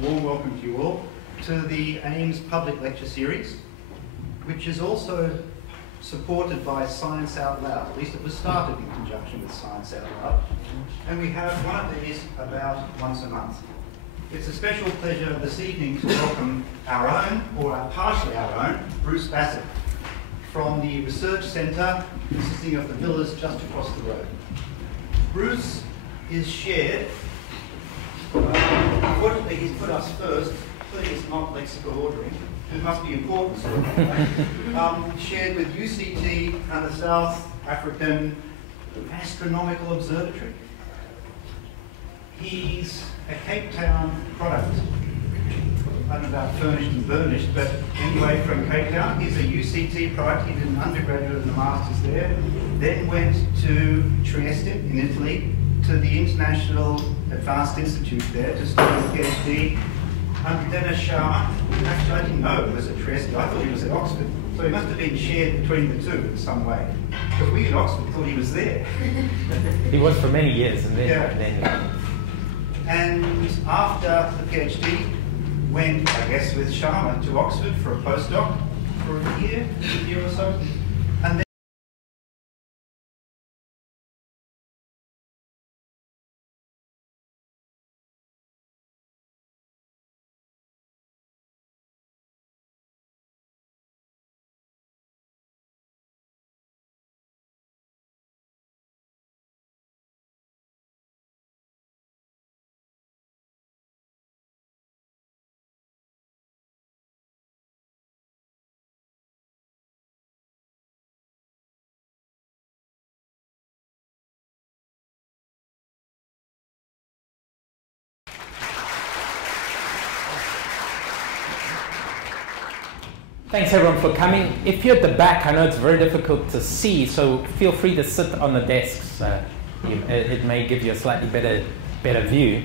warm welcome to you all to the AIMS public lecture series, which is also supported by Science Out Loud. At least it was started in conjunction with Science Out Loud. And we have one of these about once a month. It's a special pleasure this evening to welcome our own, or partially our own, Bruce Bassett, from the Research Centre consisting of the villas just across the road. Bruce is shared. Unfortunately, he's put us first. Please, not lexical ordering. It must be important, sort of. Shared with UCT and the South African Astronomical Observatory. He's a Cape Town product. I don't know about furnished and burnished, but anyway, from Cape Town. He's a UCT product. He did an undergraduate and a master's there. Then went to Trieste in Italy, to the International Advanced Institute there to study the PhD. Dennis Sharma, actually I didn't know it was at Trieste. I thought he was at Oxford. So he must have been shared between the two in some way. Because we at Oxford thought he was there. He was for many years, and then, And after the PhD, went, I guess, with Sharma to Oxford for a postdoc for a year or so. And then thanks everyone for coming. If you're at the back, I know it's very difficult to see, so feel free to sit on the desks. It may give you a slightly better view.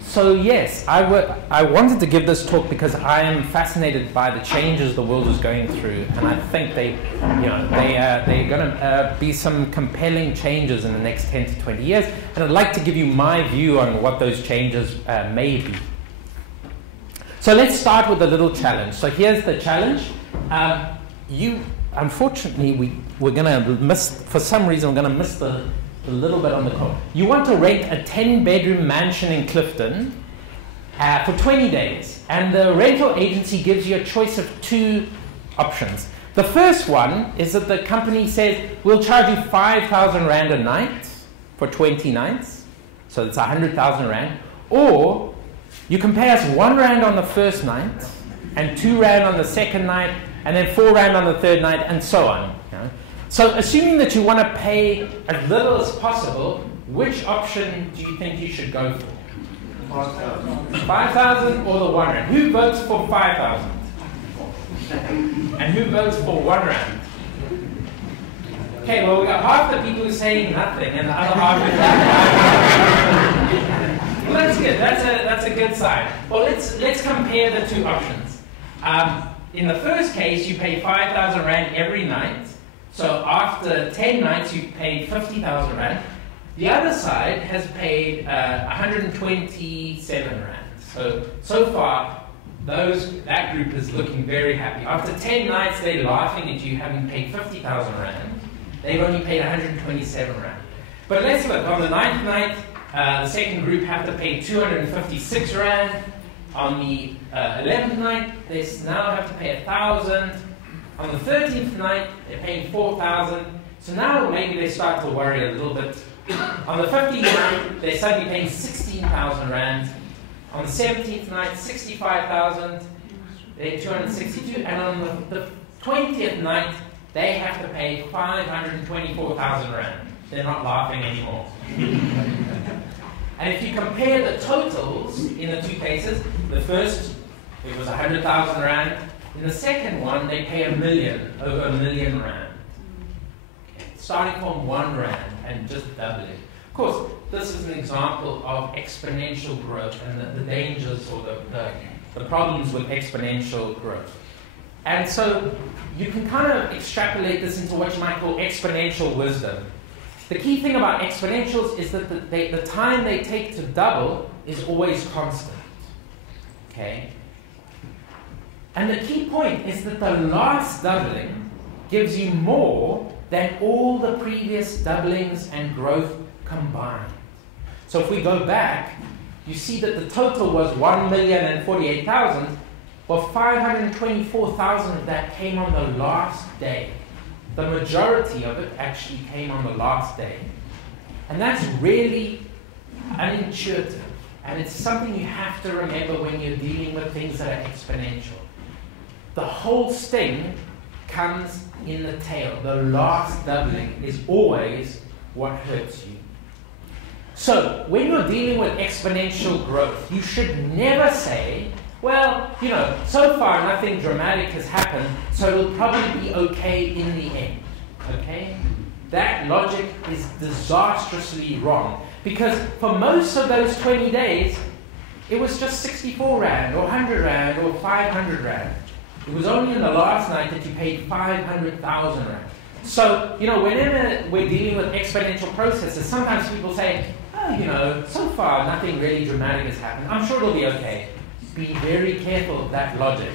So yes, I wanted to give this talk because I am fascinated by the changes the world is going through, and I think they're going to be some compelling changes in the next 10 to 20 years, and I'd like to give you my view on what those changes may be. So let's start with a little challenge. So here's the challenge. Unfortunately, we're going to miss, for some reason, we're going to miss the little bit on the code. You want to rent a 10-bedroom mansion in Clifton for 20 days. And the rental agency gives you a choice of two options. The first one is that the company says, we'll charge you 5,000 Rand a night for 20 nights. So it's 100,000 Rand. Or you can pay us 1 Rand on the first night, and 2 Rand on the second night, and then 4 Rand on the third night, and so on. So assuming that you want to pay as little as possible, which option do you think you should go for? 5,000 or the 1 Rand? Who votes for 5,000? And who votes for 1 Rand? Okay, well, we got half the people who say nothing, and the other half who well, that's good. That's a good sign. Well, let's compare the two options. In the first case, you pay 5,000 Rand every night. So after 10 nights, you paid 50,000 Rand. The other side has paid 127 Rand. So far, that group is looking very happy. After 10 nights, they're laughing at you having paid 50,000 Rand. They've only paid 127 Rand. But let's look. On the 9th night, the second group have to pay 256 Rand. On the 11th night, they now have to pay 1,000. On the 13th night, they're paying 4,000. So now maybe they start to worry a little bit. On the 15th night, they're suddenly paying 16,000 Rand. On the 17th night, 65,000. They're 262. And on the 20th night, they have to pay 524,000 Rand. They're not laughing anymore. And if you compare the totals in the two cases, the first, it was 100,000 Rand. In the second one, they pay over 1 million Rand. Okay. Starting from 1 Rand and just doubling. Of course, this is an example of exponential growth and the dangers or the problems with exponential growth. And so you can kind of extrapolate this into what you might call exponential wisdom. The key thing about exponentials is that the time they take to double is always constant. Okay? And the key point is that the last doubling gives you more than all the previous doublings and growth combined. So if we go back, you see that the total was 1,048,000. Well, 524,000 of that came on the last day. The majority of it actually came on the last day. And that's really unintuitive. And it's something you have to remember when you're dealing with things that are exponential. The whole sting comes in the tail. The last doubling is always what hurts you. So, when you're dealing with exponential growth, you should never say, well, you know, so far nothing dramatic has happened, so it'll probably be okay in the end. Okay? That logic is disastrously wrong. Because for most of those 20 days, it was just 64 Rand, or 100 Rand, or 500 Rand. It was only in the last night that you paid 500,000 Rand. So, you know, whenever we're dealing with exponential processes, sometimes people say, oh, you know, so far nothing really dramatic has happened. I'm sure it'll be okay. Be very careful of that logic.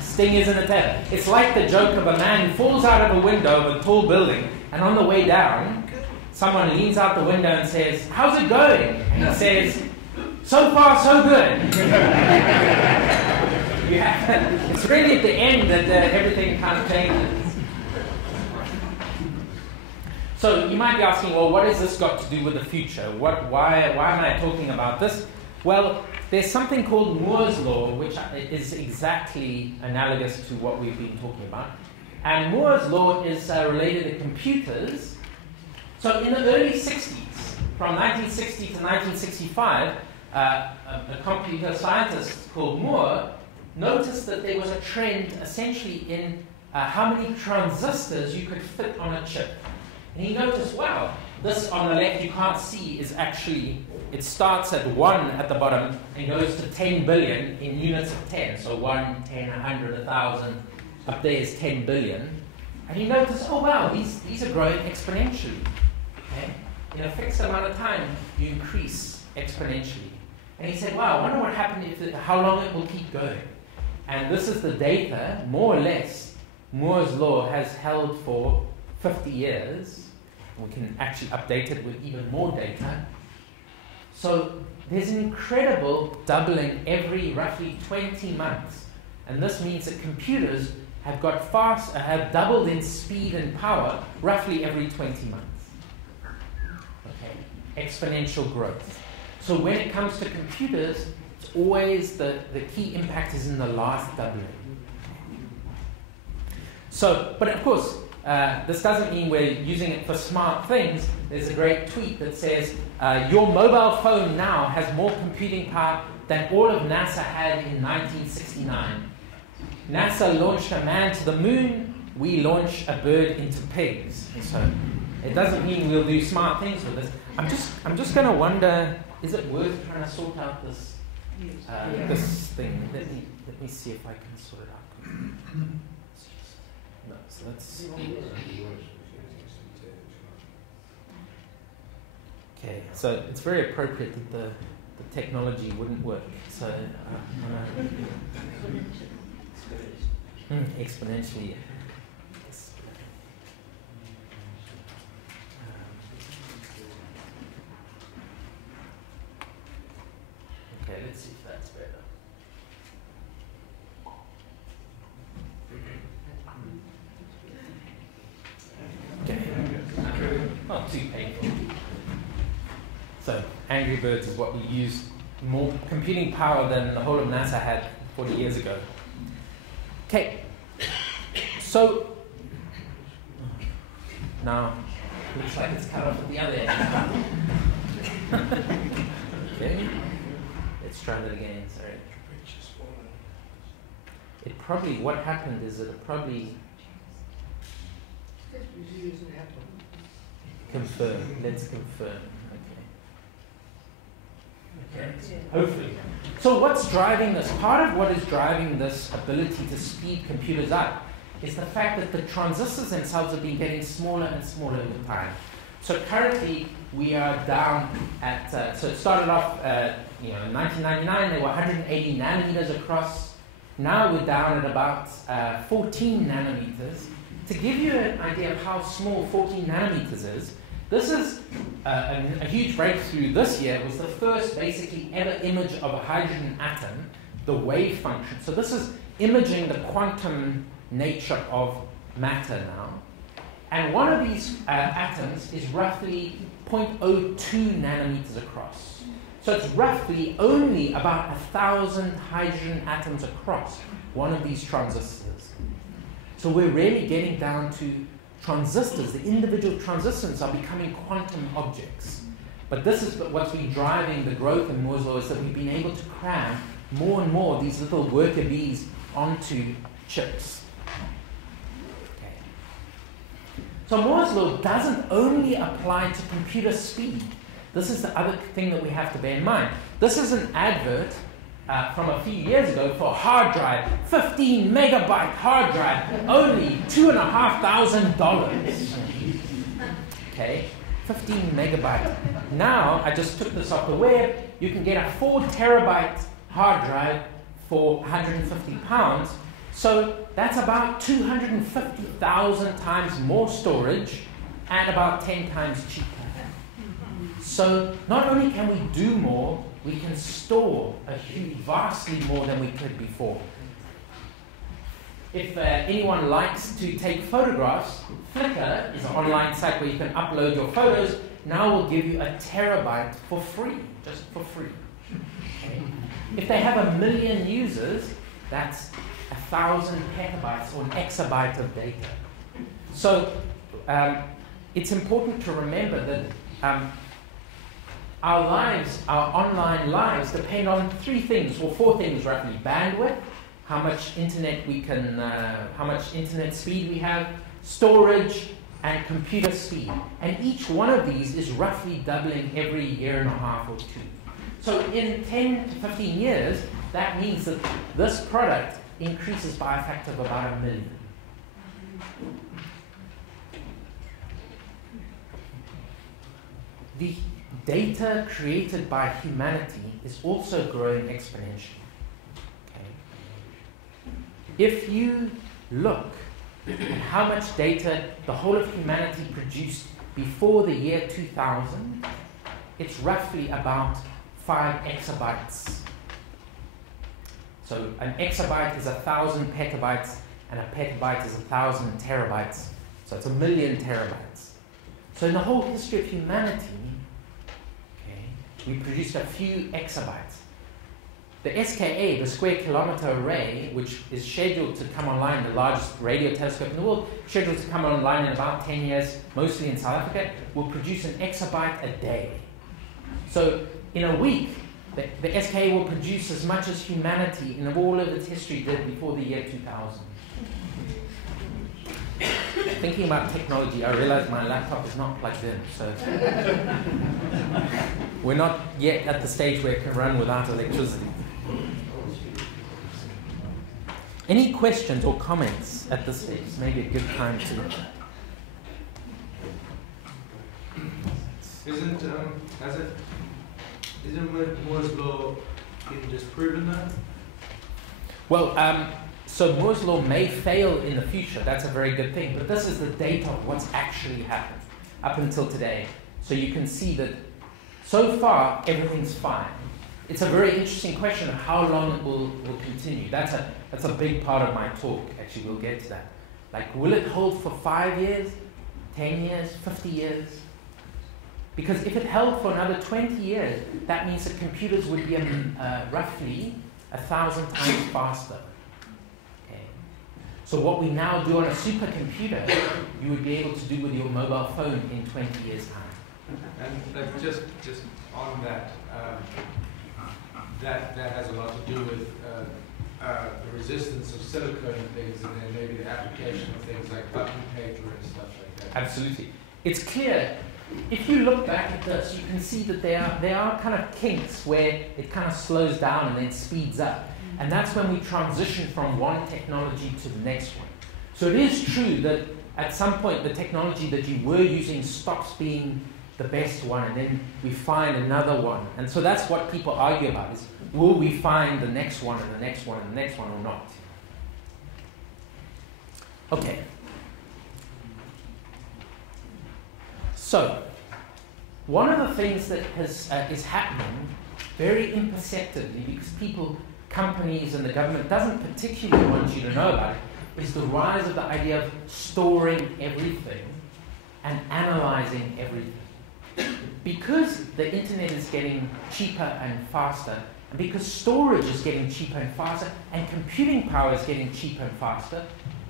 Sting isn't a tail. It's like the joke of a man who falls out of a window of a tall building, and on the way down, someone leans out the window and says, how's it going? And he says, so far so good. It's really at the end that everything kind of changes. So you might be asking, well, what has this got to do with the future? Why am I talking about this? Well, there's something called Moore's law, which is exactly analogous to what we've been talking about. And Moore's law is related to computers. So in the early 60s, from 1960 to 1965, a computer scientist called Moore noticed that there was a trend essentially in how many transistors you could fit on a chip. And he noticed, wow, this on the left you can't see is actually, it starts at 1 at the bottom and goes to 10 billion in units of 10. So 1, 10, 100, 1,000. Up there is 10 billion. And he noticed, oh wow, these are growing exponentially. Okay? In a fixed amount of time, you increase exponentially. And he said, wow, I wonder what happened how long it will keep going. And this is the data, more or less, Moore's law has held for 50 years. We can actually update it with even more data. So there's an incredible doubling every roughly 20 months. And this means that computers have have doubled in speed and power roughly every 20 months. Okay, exponential growth. So when it comes to computers, it's always the key impact is in the last doubling. So, but of course, this doesn't mean we're using it for smart things. There's a great tweet that says, your mobile phone now has more computing power than all of NASA had in 1969. NASA launched a man to the moon, we launch a bird into pigs. So it doesn't mean we'll do smart things with this. I'm just going to wonder, is it worth trying to sort out this this thing? Let me see if I can sort it out. No, so let's see. Okay, so it's very appropriate that the technology wouldn't work. So exponentially. Okay, let's see if that's better. Okay. Not too painful. So, Angry Birds is what we use more computing power than the whole of NASA had 40 years ago. Okay. So, now, looks like it's cut off at the other end. Okay. Let's try that again, sorry. It probably, what happened is that it probably confirm. Let's confirm. Okay. Hopefully. So what's driving this? Part of what is driving this ability to speed computers up is the fact that the transistors themselves have been getting smaller and smaller over time. So currently we are down at, so it started off, in 1999, they were 180 nanometers across. Now we're down at about 14 nanometers. To give you an idea of how small 14 nanometers is, this is a huge breakthrough this year. It was the first basically ever image of a hydrogen atom, the wave function. So this is imaging the quantum nature of matter now. And one of these atoms is roughly 0.02 nanometers across. So it's roughly only about 1,000 hydrogen atoms across one of these transistors. So we're really getting down to transistors. The individual transistors are becoming quantum objects. But this is what's been driving the growth in Moore's Law, is that we've been able to cram more and more of these little worker bees onto chips. So Moore's Law doesn't only apply to computer speed. This is the other thing that we have to bear in mind. This is an advert from a few years ago for a hard drive, 15 megabyte hard drive, only $2,500. Okay, 15 megabyte. Now, I just took this off the web, you can get a 4 terabyte hard drive for 150 pounds. So that's about 250,000 times more storage and about 10 times cheaper. So not only can we do more, we can store vastly more than we could before. If anyone likes to take photographs, Flickr is an online site where you can upload your photos. Now we'll give you a terabyte for free, just for free. Okay. If they have 1 million users, that's 1,000 petabytes or an exabyte of data. So it's important to remember that our lives, our online lives, depend on 3 things, or 4 things roughly: bandwidth, how much internet we can, how much internet speed we have, storage, and computer speed. And each one of these is roughly doubling every year and a half or 2. So in 10 to 15 years, that means that this product increases by a factor of about 1 million. The data created by humanity is also growing exponentially. Okay. If you look at how much data the whole of humanity produced before the year 2000, it's roughly about 5 exabytes. So an exabyte is 1,000 petabytes, and a petabyte is 1,000 terabytes. So it's 1 million terabytes. So in the whole history of humanity, we produced a few exabytes. The SKA, the Square Kilometre Array, which is scheduled to come online, the largest radio telescope in the world, scheduled to come online in about 10 years, mostly in South Africa, will produce an exabyte a day. So in a week, the SKA will produce as much as humanity in all of its history did before the year 2000. Thinking about technology, I realize my laptop is not plugged in, so we're not yet at the stage where it can run without electricity. Any questions or comments at this stage? Maybe a good time to... Isn't Moore's Law disproven now? Well, so Moore's Law may fail in the future. That's a very good thing. But this is the data of what's actually happened up until today. So you can see that so far, everything's fine. It's a very interesting question of how long it will continue. That's a big part of my talk. Actually, we'll get to that. Like, will it hold for 5 years, 10 years, 50 years? Because if it held for another 20 years, that means that computers would be roughly 1,000 times faster. Okay. So what we now do on a supercomputer, you would be able to do with your mobile phone in 20 years' time. And just on that, that has a lot to do with the resistance of silicon and things, and then maybe the application of things like button paper and stuff like that. Absolutely. It's clear. If you look back at this, you can see that there are kind of kinks where it kind of slows down and then speeds up. And that's when we transition from one technology to the next one. So it is true that at some point the technology that you were using stops being the best one, and then we find another one. And so that's what people argue about, is will we find the next one and the next one and the next one or not? Okay. So, one of the things that is happening very imperceptibly, because people, companies and the government doesn't particularly want you to know about it, is the rise of the idea of storing everything and analyzing everything. Because the internet is getting cheaper and faster, and because storage is getting cheaper and faster, and computing power is getting cheaper and faster,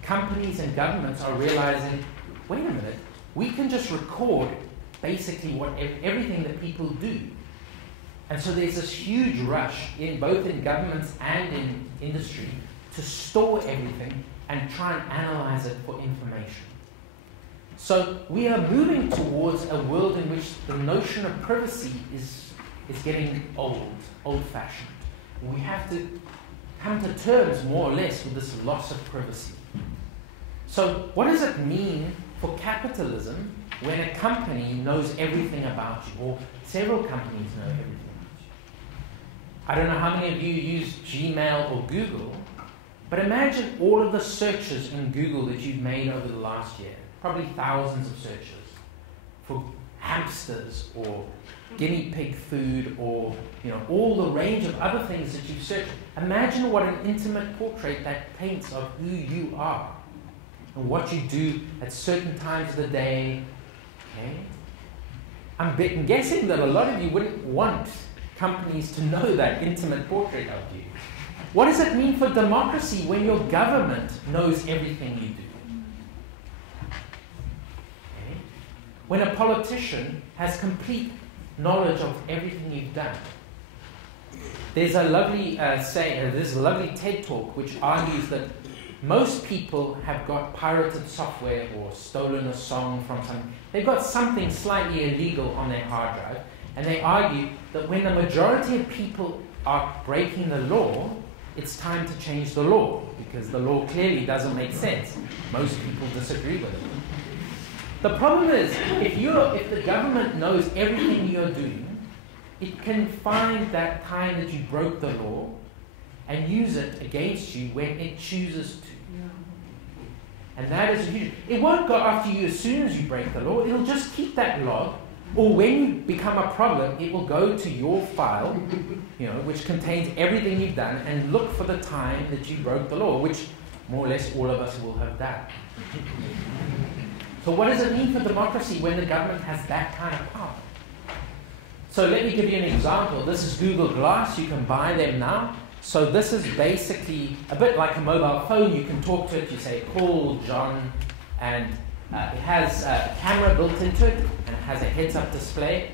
companies and governments are realizing, wait a minute, we can just record basically everything that people do. And so there's this huge rush, both in governments and in industry, to store everything and try and analyze it for information. So we are moving towards a world in which the notion of privacy is getting old-fashioned. We have to come to terms, more or less, with this loss of privacy. So what does it mean for capitalism when a company knows everything about you, or several companies know everything about you? I don't know how many of you use Gmail or Google, but imagine all of the searches in Google that you've made over the last year. Probably thousands of searches for hamsters or guinea pig food, or all the range of other things that you've searched. Imagine what an intimate portrait that paints of who you are and what you do at certain times of the day. Okay? I'm guessing that a lot of you wouldn't want companies to know that intimate portrait of you. What does it mean for democracy when your government knows everything you do? When a politician has complete knowledge of everything you've done. There's a lovely there's a lovely TED talk which argues that most people have got pirated software or stolen a song from some. They've got something slightly illegal on their hard drive, and they argue that when the majority of people are breaking the law, it's time to change the law, because the law clearly doesn't make sense. Most people disagree with it. The problem is, if the government knows everything you're doing, it can find that time that you broke the law and use it against you when it chooses to. And that is huge. It won't go after you as soon as you break the law. It'll just keep that log, or when you become a problem, it will go to your file, which contains everything you've done, and look for the time that you broke the law, which more or less all of us will have done. So what does it mean for democracy when the government has that kind of power? So let me give you an example. This is Google Glass. You can buy them now. So this is basically a bit like a mobile phone. You can talk to it. You say, call John, and it has a camera built into it, and it has a heads-up display.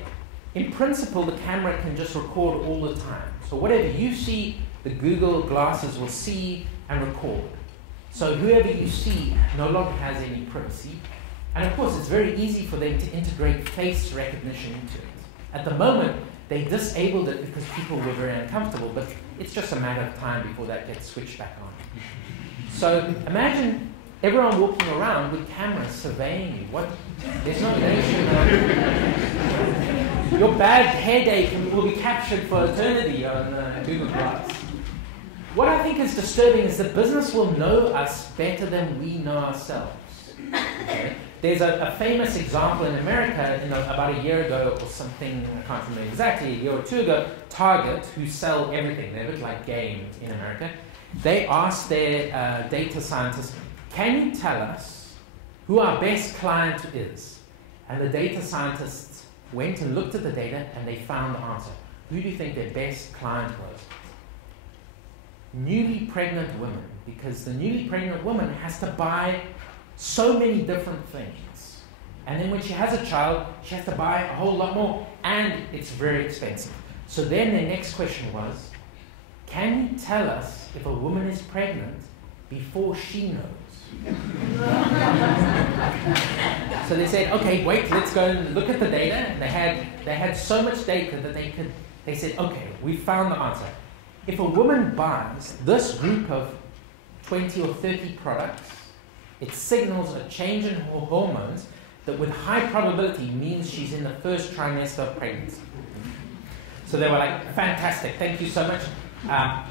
In principle, the camera can just record all the time. So whatever you see, the Google glasses will see and record. So whoever you see no longer has any privacy. And of course, it's very easy for them to integrate face recognition into it. At the moment, they disabled it because people were very uncomfortable, but it's just a matter of time before that gets switched back on. So imagine everyone walking around with cameras surveying you. There's no nation. Your bad headache will be captured for eternity on Google Glass. What I think is disturbing is that business will know us better than we know ourselves. Okay? There's a famous example in America, about a year ago or something, I can't remember exactly, a year or two ago, Target, who sell everything, they're a bit like Game in America, they asked their data scientists, can you tell us who our best client is? And the data scientists went and looked at the data and they found the answer. Who do you think their best client was? Newly pregnant women, because the newly pregnant woman has to buy so many different things. And then when she has a child, she has to buy a whole lot more, and it's very expensive. So then the next question was, can you tell us if a woman is pregnant before she knows? So they said, okay, wait, let's go and look at the data. And they had so much data that they said, okay, we found the answer. If a woman buys this group of 20 or 30 products, It signals a change in her hormones that with high probability means she's in the first trimester of pregnancy. So they were like, fantastic, thank you so much.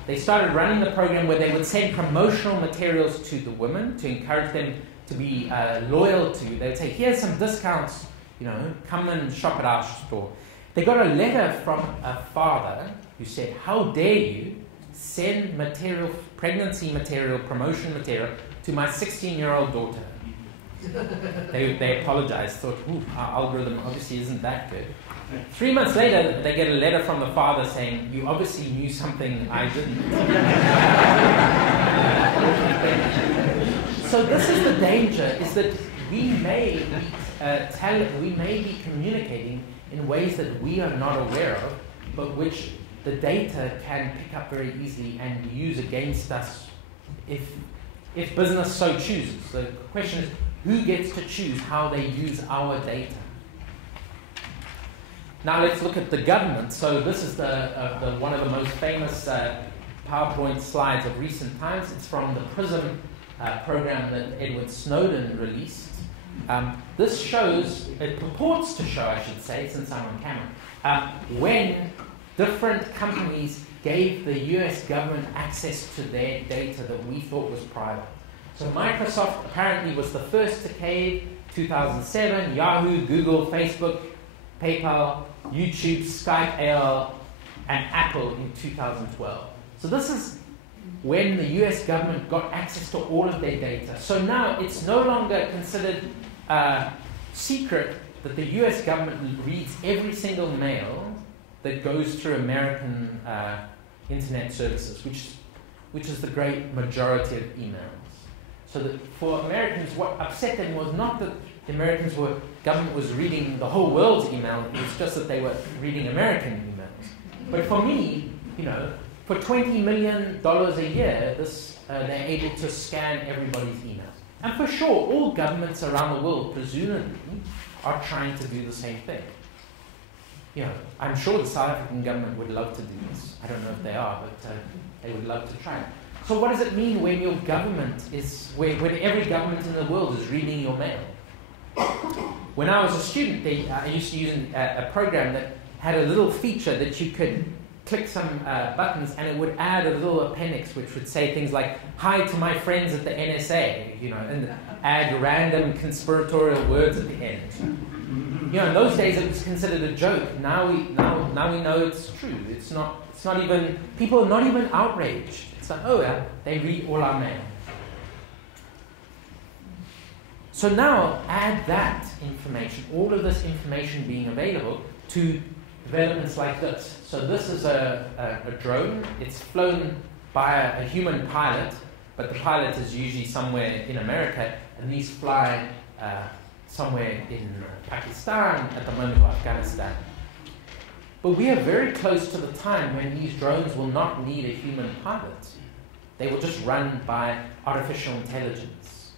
They started running the program where they would send promotional materials to the women to encourage them to be loyal to. They would say, here's some discounts, come and shop at our store. They got a letter from a father who said, how dare you send material, pregnancy material, promotion material to my 16-year-old daughter. They apologized, thought, our algorithm obviously isn't that good. 3 months later, they get a letter from the father saying, you obviously knew something I didn't. So this is the danger, is that we may be communicating in ways that we are not aware of, but which the data can pick up very easily and use against us if business so chooses. The question is, who gets to choose how they use our data? Now let's look at the government. So this is the one of the most famous PowerPoint slides of recent times. It's from the PRISM program that Edward Snowden released. This shows, it purports to show, I should say, since I'm on camera, when different companies gave the US government access to their data that we thought was private. So Microsoft apparently was the first to cave, 2007, Yahoo, Google, Facebook, PayPal, YouTube, Skype, AOL, and Apple in 2012. So this is when the US government got access to all of their data. So now it's no longer considered secret that the US government reads every single mail that goes through American internet services, which is the great majority of emails. So that for Americans, what upset them was not that the government was reading the whole world's email, it was just that they were reading American emails. But for me, for $20 million a year, they're able to scan everybody's emails. And for sure, all governments around the world, presumably, are trying to do the same thing. I'm sure the South African government would love to do this. I don't know if they are, but they would love to try it. So what does it mean when your government when every government in the world is reading your mail? When I was a student, I used to use a program that had a little feature that you could click some buttons and it would add a little appendix which would say things like, hi to my friends at the NSA, and add random conspiratorial words at the end. In those days it was considered a joke. Now we know it's true. It's not even, people are not even outraged. It's like, oh yeah, they read all our mail. So now add that information, all of this information being available, to developments like this. So this is a drone. It's flown by a human pilot, but the pilot is usually somewhere in America, and these fly somewhere in Pakistan at the moment, or Afghanistan. But we are very close to the time when these drones will not need a human pilot. They will just run by artificial intelligence.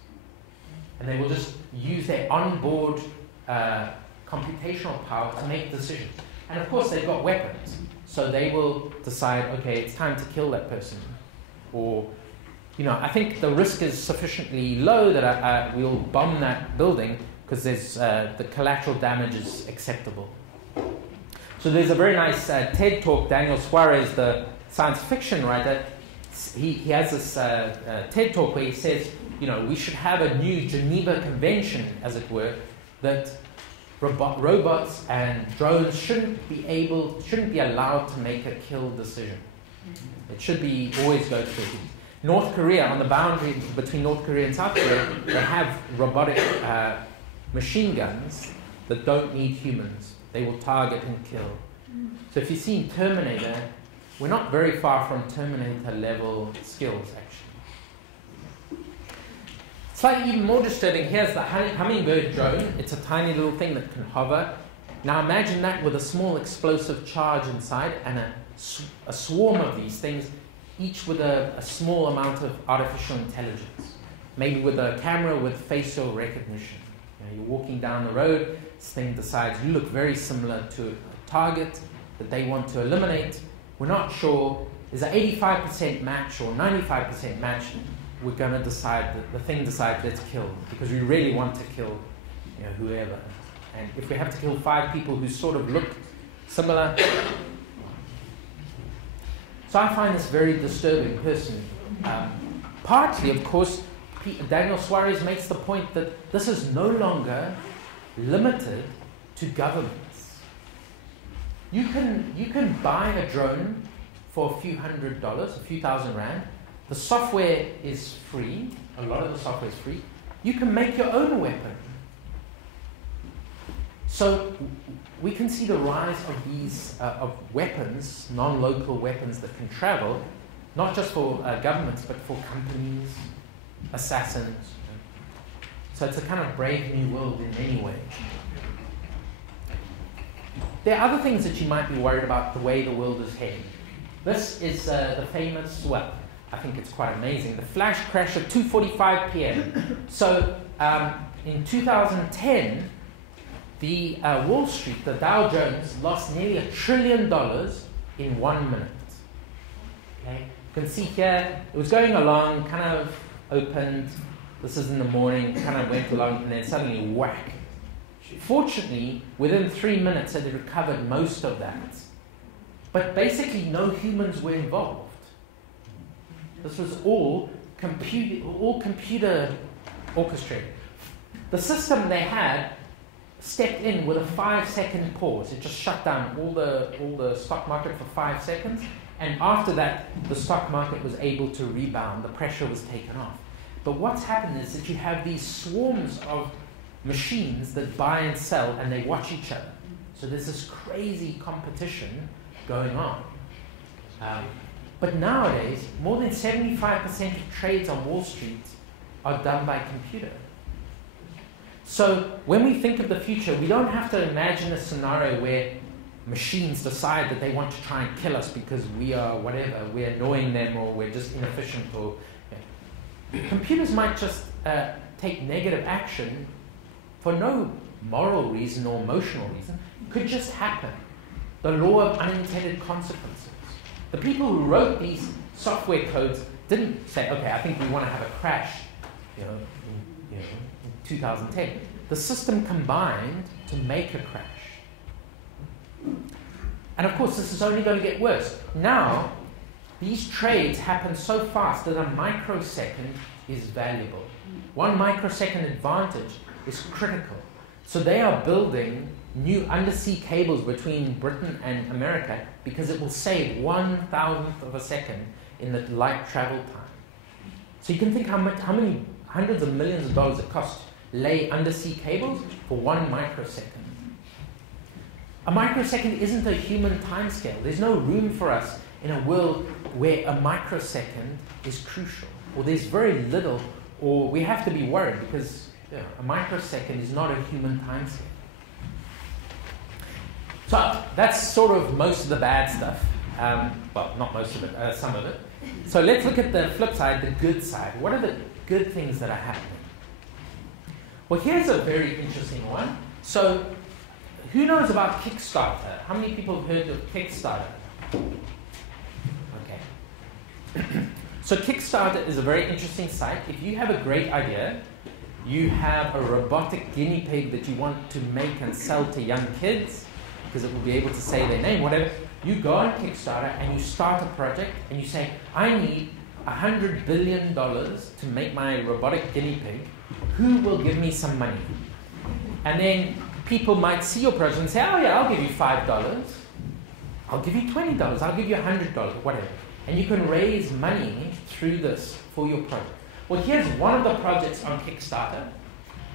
And they will just use their onboard computational power to make decisions. And of course, they've got weapons. So they will decide, okay, it's time to kill that person. Or, I think the risk is sufficiently low that we'll bomb that building because there's the collateral damage is acceptable. So there's a very nice TED talk. Daniel Suarez, the science fiction writer, he has this TED talk where he says, we should have a new Geneva Convention, as it were, that robots and drones shouldn't be allowed to make a kill decision. It should be always go through. North Korea, on the boundary between North Korea and South Korea, they have robotic machine guns that don't need humans. They will target and kill. So if you've seen Terminator, we're not very far from Terminator level skills, actually. Slightly even more disturbing, here's the hummingbird drone. It's a tiny little thing that can hover. Now imagine that with a small explosive charge inside and a swarm of these things, each with a small amount of artificial intelligence. Maybe with a camera with facial recognition. You're walking down the road, this thing decides you look very similar to a target that they want to eliminate. We're not sure, is an 85% match or 95% match? we're going to decide, the thing decides, let's kill, because we really want to kill, whoever. And if we have to kill 5 people who sort of look similar. So I find this very disturbing personally. Partly, of course, Daniel Suarez makes the point that this is no longer limited to governments. You can buy a drone for a few $100s, a few thousand rand. The software is free. A lot of the software is free. You can make your own weapon. So we can see the rise of these of weapons, non-local weapons that can travel, not just for governments, but for companies, assassins. So it's a kind of brave new world in many ways. There are other things that you might be worried about the way the world is heading. This is the famous, well, I think it's quite amazing, the flash crash at 2:45 p.m. So in 2010, the Wall Street, the Dow Jones, lost nearly $1 trillion in 1 minute. Okay? You can see here, it was going along, kind of opened, this is in the morning, kind of went along, and then suddenly whack. Fortunately, within 3 minutes, it had recovered most of that. But basically, no humans were involved. This was all computer orchestrated. The system they had stepped in with a 5-second pause. It just shut down all the stock market for 5 seconds, and after that, the stock market was able to rebound. The pressure was taken off. But what's happened is that you have these swarms of machines that buy and sell, and they watch each other. So there's this crazy competition going on. But nowadays, more than 75% of trades on Wall Street are done by computer. So when we think of the future, we don't have to imagine a scenario where machines decide that they want to try and kill us because we are whatever, we're annoying them or we're just inefficient. Or computers might just take negative action for no moral reason or emotional reason. It could just happen. The law of unintended consequences. The people who wrote these software codes didn't say, okay, I think we want to have a crash, in 2010. The system combined to make a crash. And of course, this is only going to get worse. Now, these trades happen so fast that a microsecond is valuable. 1 microsecond advantage is critical. So they are building new undersea cables between Britain and America because it will save 1,000th of a second in the light travel time. So you can think how many hundreds of millions of dollars it costs to lay undersea cables for 1 microsecond. A microsecond isn't a human timescale. There's no room for us in a world where a microsecond is crucial, or there's very little, or we have to be worried because a microsecond is not a human timescale. So that's sort of most of the bad stuff. Well, not most of it, some of it. So let's look at the flip side, the good side. What are the good things that are happening? Well, here's a very interesting one. So who knows about Kickstarter? How many people have heard of Kickstarter? Okay. So Kickstarter is a very interesting site. If you have a great idea, you have a robotic guinea pig that you want to make and sell to young kids, because it will be able to say their name, whatever. You go on Kickstarter and you start a project and you say, I need $100 billion to make my robotic guinea pig. Who will give me some money? And then people might see your project and say, oh yeah, I'll give you $5. I'll give you $20. I'll give you $100, whatever. And you can raise money through this for your project. Well, here's one of the projects on Kickstarter.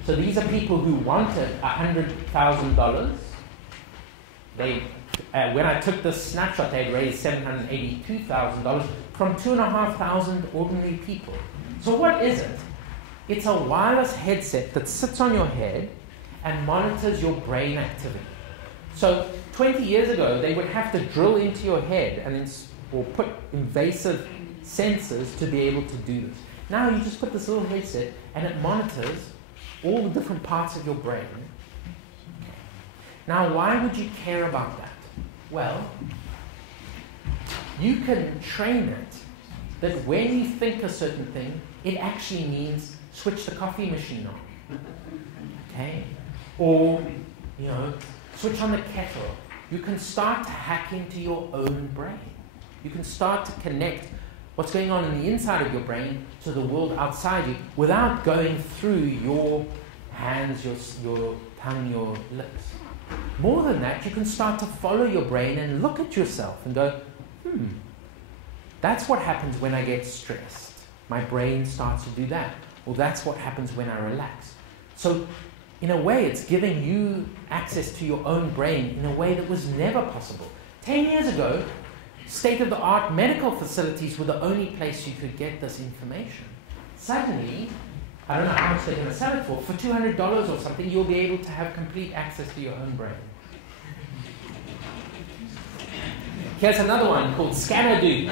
So these are people who wanted $100,000. When I took this snapshot, they had raised $782,000 from 2,500 ordinary people. So what is it? It's a wireless headset that sits on your head and monitors your brain activity. So 20 years ago, they would have to drill into your head or put invasive sensors to be able to do this. Now you just put this little headset and it monitors all the different parts of your brain. Now, why would you care about that? Well, you can train it that when you think a certain thing, it actually means switch the coffee machine on. Okay? Or, switch on the kettle. You can start to hack into your own brain. You can start to connect what's going on in the inside of your brain to the world outside you without going through your hands, your tongue, your lips. More than that, you can start to follow your brain and look at yourself and go, that's what happens when I get stressed. My brain starts to do that. Or that's what happens when I relax. So, in a way, it's giving you access to your own brain in a way that was never possible. 10 years ago, state-of-the-art medical facilities were the only place you could get this information. Suddenly, I don't know how much they're going to sell it for $200 or something, you'll be able to have complete access to your own brain. Here's another one called Scanadu.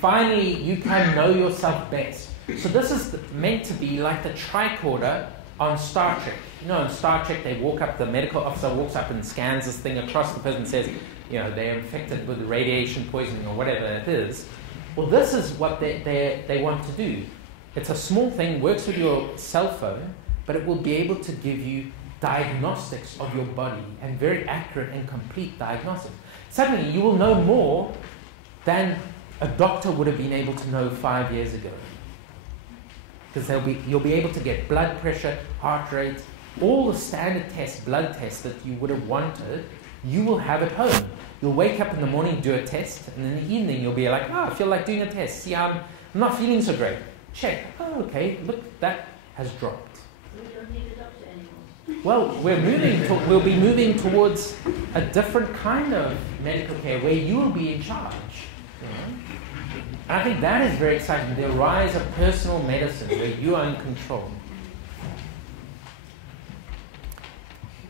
Finally, you can know yourself best. So this is meant to be like the tricorder on Star Trek. In Star Trek, they walk up, the medical officer walks up and scans this thing across, the person says, they're infected with radiation poisoning or whatever it is. Well, this is what they want to do. It's a small thing, works with your cell phone, but it will be able to give you diagnostics of your body and very accurate and complete diagnostics. Suddenly, you will know more than a doctor would have been able to know 5 years ago. Because you'll be able to get blood pressure, heart rate, all the standard tests, blood tests that you would have wanted, you will have at home. You'll wake up in the morning, do a test, and in the evening you'll be like, I feel like doing a test. See, I'm not feeling so great. Check. Oh, okay, look, that has dropped. We don't need a doctor anymore. Well, we'll be moving towards a different kind of medical care where you will be in charge. And I think that is very exciting, the rise of personal medicine where you are in control.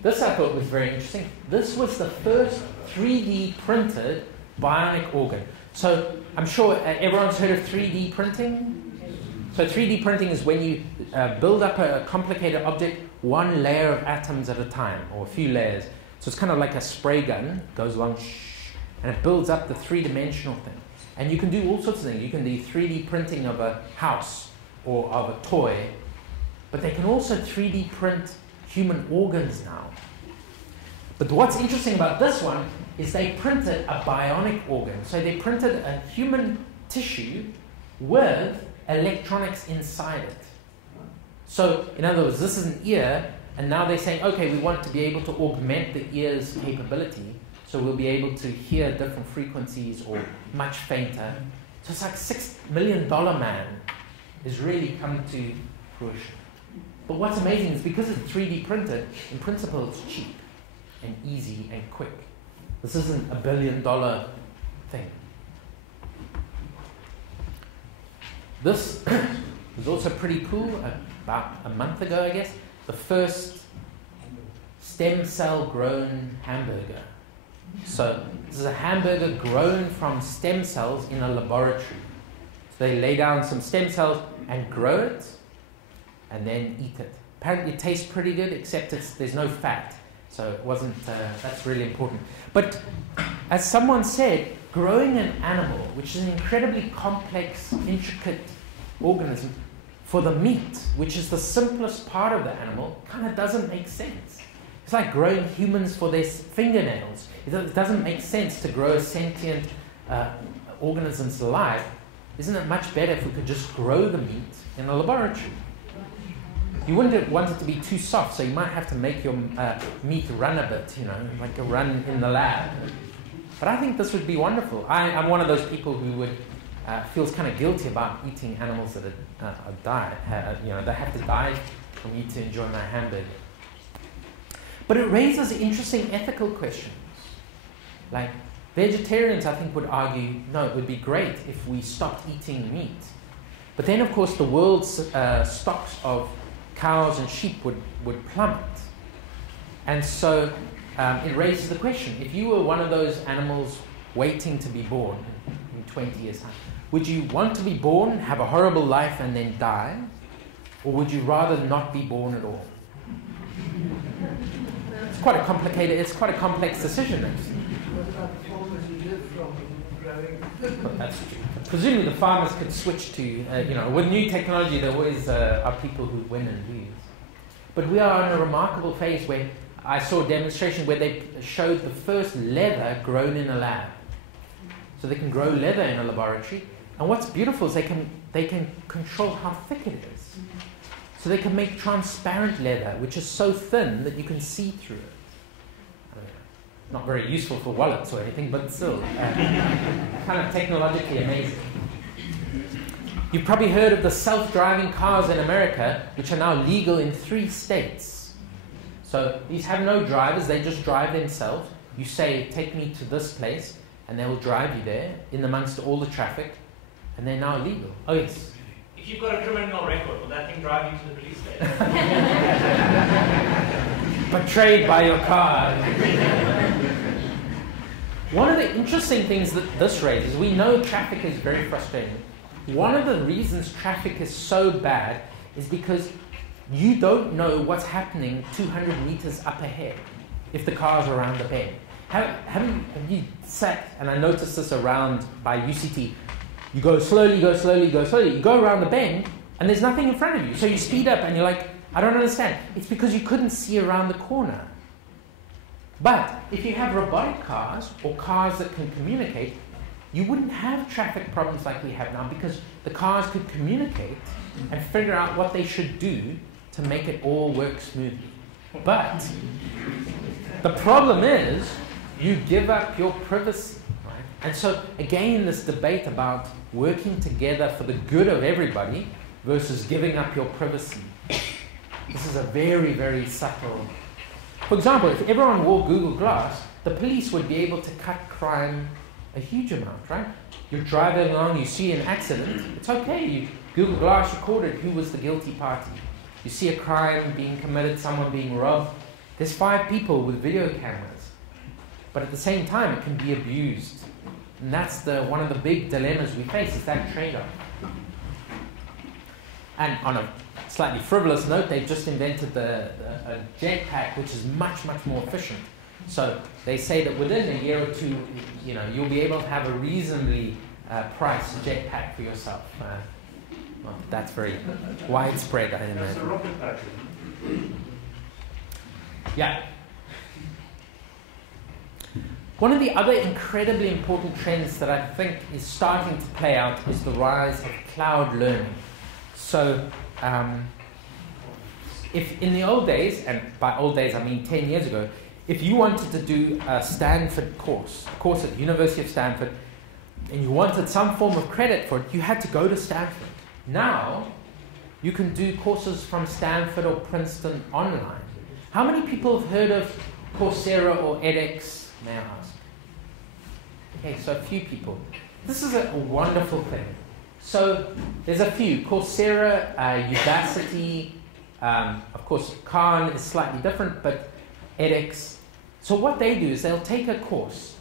This I thought was very interesting. This was the first 3D printed bionic organ. So I'm sure everyone's heard of 3D printing. So 3D printing is when you build up a complicated object one layer of atoms at a time, or a few layers. So it's kind of like a spray gun, goes along, and it builds up the three-dimensional thing. And you can do all sorts of things. You can do 3D printing of a house or of a toy, but they can also 3D print human organs now. But what's interesting about this one is they printed a bionic organ. So they printed a human tissue with electronics inside it. So, in other words, this is an ear, and now they're saying, okay, we want to be able to augment the ear's capability, so we'll be able to hear different frequencies or much fainter. So it's like $6 million man is really coming to fruition. But what's amazing is because it's 3D printed, in principle it's cheap and easy and quick. This isn't $1 billion thing. This was also pretty cool. About a month ago, I guess, the first stem cell grown hamburger. So this is a hamburger grown from stem cells in a laboratory. So they lay down some stem cells and grow it and then eat it. Apparently it tastes pretty good, except there's no fat. So it wasn't, that's really important. But as someone said, growing an animal, which is an incredibly complex, intricate organism, for the meat, which is the simplest part of the animal, kind of doesn't make sense. It's like growing humans for their fingernails. It doesn't make sense to grow sentient organisms alive. Isn't it much better if we could just grow the meat in a laboratory? You wouldn't want it to be too soft, so you might have to make your meat run a bit, like a run in the lab. But I think this would be wonderful. I'm one of those people who would feels kind of guilty about eating animals that die. They have to die for me to enjoy my hamburger. But it raises interesting ethical questions. Like, vegetarians, I think, would argue, no, it would be great if we stopped eating meat. But then, of course, the world's stocks of cows and sheep would plummet. And so it raises the question, if you were one of those animals waiting to be born in 20 years' time, would you want to be born, have a horrible life, and then die? Or would you rather not be born at all? It's quite a complex decision. What about the farmers who live from That's true. Presumably the farmers could switch to, with new technology there always are people who win and lose. But we are in a remarkable phase where I saw a demonstration where they showed the first leather grown in a lab. So they can grow leather in a laboratory, and what's beautiful is they can control how thick it is. So they can make transparent leather, which is so thin that you can see through it. Not very useful for wallets or anything, but still, kind of technologically amazing. You've probably heard of the self-driving cars in America, which are now legal in 3 states. So these have no drivers, they just drive themselves. You say, take me to this place, and they will drive you there, in amongst all the traffic, and they're now legal. Oh yes? If you've got a criminal record, will that thing drive you to the police station? Betrayed by your car. One of the interesting things that this raises, we know traffic is very frustrating. One of the reasons traffic is so bad is because you don't know what's happening 200 meters up ahead if the car's around the bend. Have you sat, and I noticed this around by UCT, you go slowly, go slowly, go slowly, you go around the bend, and there's nothing in front of you. So you speed up, and you're like, I don't understand. It's because you couldn't see around the corner. But if you have robotic cars, or cars that can communicate, you wouldn't have traffic problems like we have now, because the cars could communicate and figure out what they should do to make it all work smoothly. But the problem is, you give up your privacy. Right? And so, again, this debate about working together for the good of everybody versus giving up your privacy. This is a very, very subtle. For example, if everyone wore Google Glass, the police would be able to cut crime a huge amount, right? You're driving along, you see an accident, it's okay. You Google Glass recorded who was the guilty party. You see a crime being committed, someone being robbed. There's 5 people with video cameras. But at the same time, it can be abused. And that's one of the big dilemmas we face, is that trade-off. And on a slightly frivolous note, they've just invented a jetpack, which is much, much more efficient. So they say that within a year or 2, you'll be able to have a reasonably priced jetpack for yourself. Well, that's very widespread, I imagine. That's a rocket battery. Yeah. One of the other incredibly important trends that I think is starting to play out is the rise of cloud learning. So, if in the old days, and by old days I mean 10 years ago, if you wanted to do a Stanford course, a course at the University of Stanford, and you wanted some form of credit for it, you had to go to Stanford. Now, you can do courses from Stanford or Princeton online. How many people have heard of Coursera or edX, may I ask? Okay, so a few people. This is a wonderful thing. So there's a few. Coursera, Udacity, of course Khan is slightly different, but edX. So what they do is they'll take a course.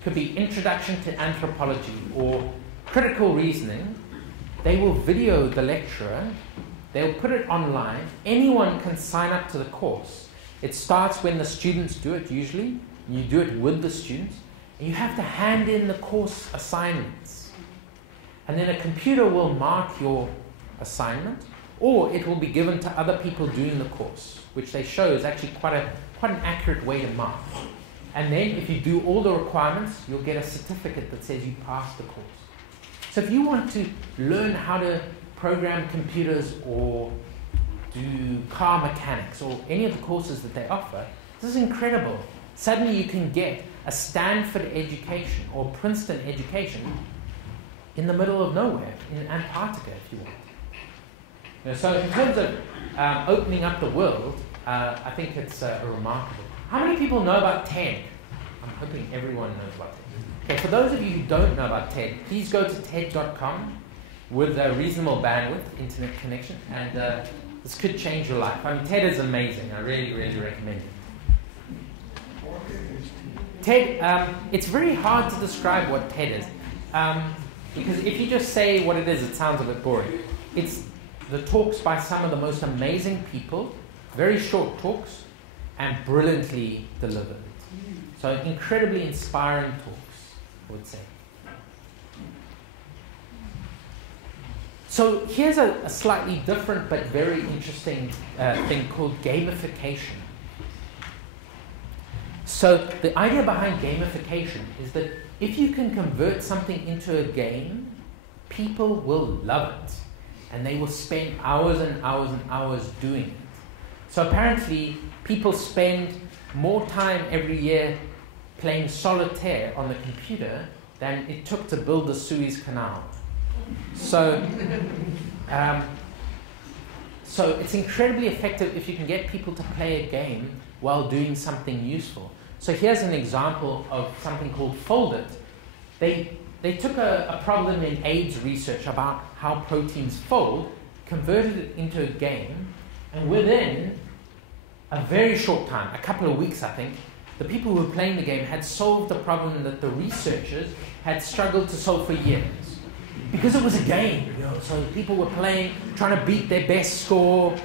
It could be Introduction to Anthropology or Critical Reasoning. They will video the lecturer. They'll put it online. Anyone can sign up to the course. It starts when the students do it usually. You do it with the students. And you have to hand in the course assignments. And then a computer will mark your assignment, or it will be given to other people doing the course, which they show is actually quite an accurate way to mark. And then if you do all the requirements, you'll get a certificate that says you passed the course. So if you want to learn how to program computers or do car mechanics or any of the courses that they offer, this is incredible. Suddenly you can get a Stanford education or Princeton education in the middle of nowhere, in Antarctica if you want. So in terms of opening up the world, I think it's remarkable. How many people know about TED? I'm hoping everyone knows about TED. Okay, for those of you who don't know about TED, please go to TED.com with a reasonable bandwidth, internet connection, and this could change your life. I mean, TED is amazing. I really, really recommend it. TED, it's very hard to describe what TED is. Because if you just say what it is, it sounds a bit boring. It's the talks by some of the most amazing people, very short talks, and brilliantly delivered. So incredibly inspiring talks, I would say. So here's a slightly different but very interesting thing called gamification. So the idea behind gamification is that if you can convert something into a game, people will love it. And they will spend hours and hours and hours doing it. So apparently, people spend more time every year playing solitaire on the computer than it took to build the Suez Canal. So it's incredibly effective if you can get people to play a game while doing something useful. So here's an example of something called Fold It. They took a problem in AIDS research about how proteins fold, converted it into a game, and within a very short time, a couple of weeks I think, the people who were playing the game had solved the problem that the researchers had struggled to solve for years. Because it was a game, so people were playing, trying to beat their best score.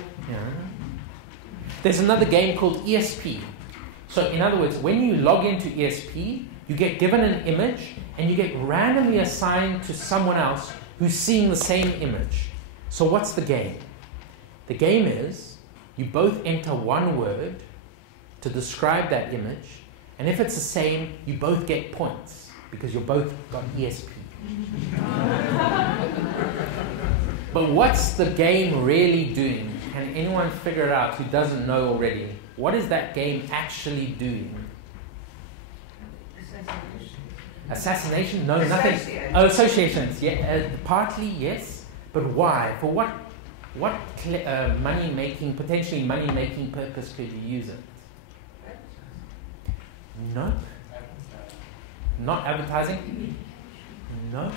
There's another game called ESP. So in other words, when you log into ESP, you get given an image and you get randomly assigned to someone else who's seeing the same image. So what's the game? The game is you both enter one word to describe that image, and if it's the same, you both get points because you both got ESP. But what's the game really doing? Can anyone figure it out who doesn't know already? What is that game actually doing? Assassination? No, nothing. Oh, associations. Yeah, partly yes, but why? For what potentially money-making purpose could you use it? No. Not advertising? No.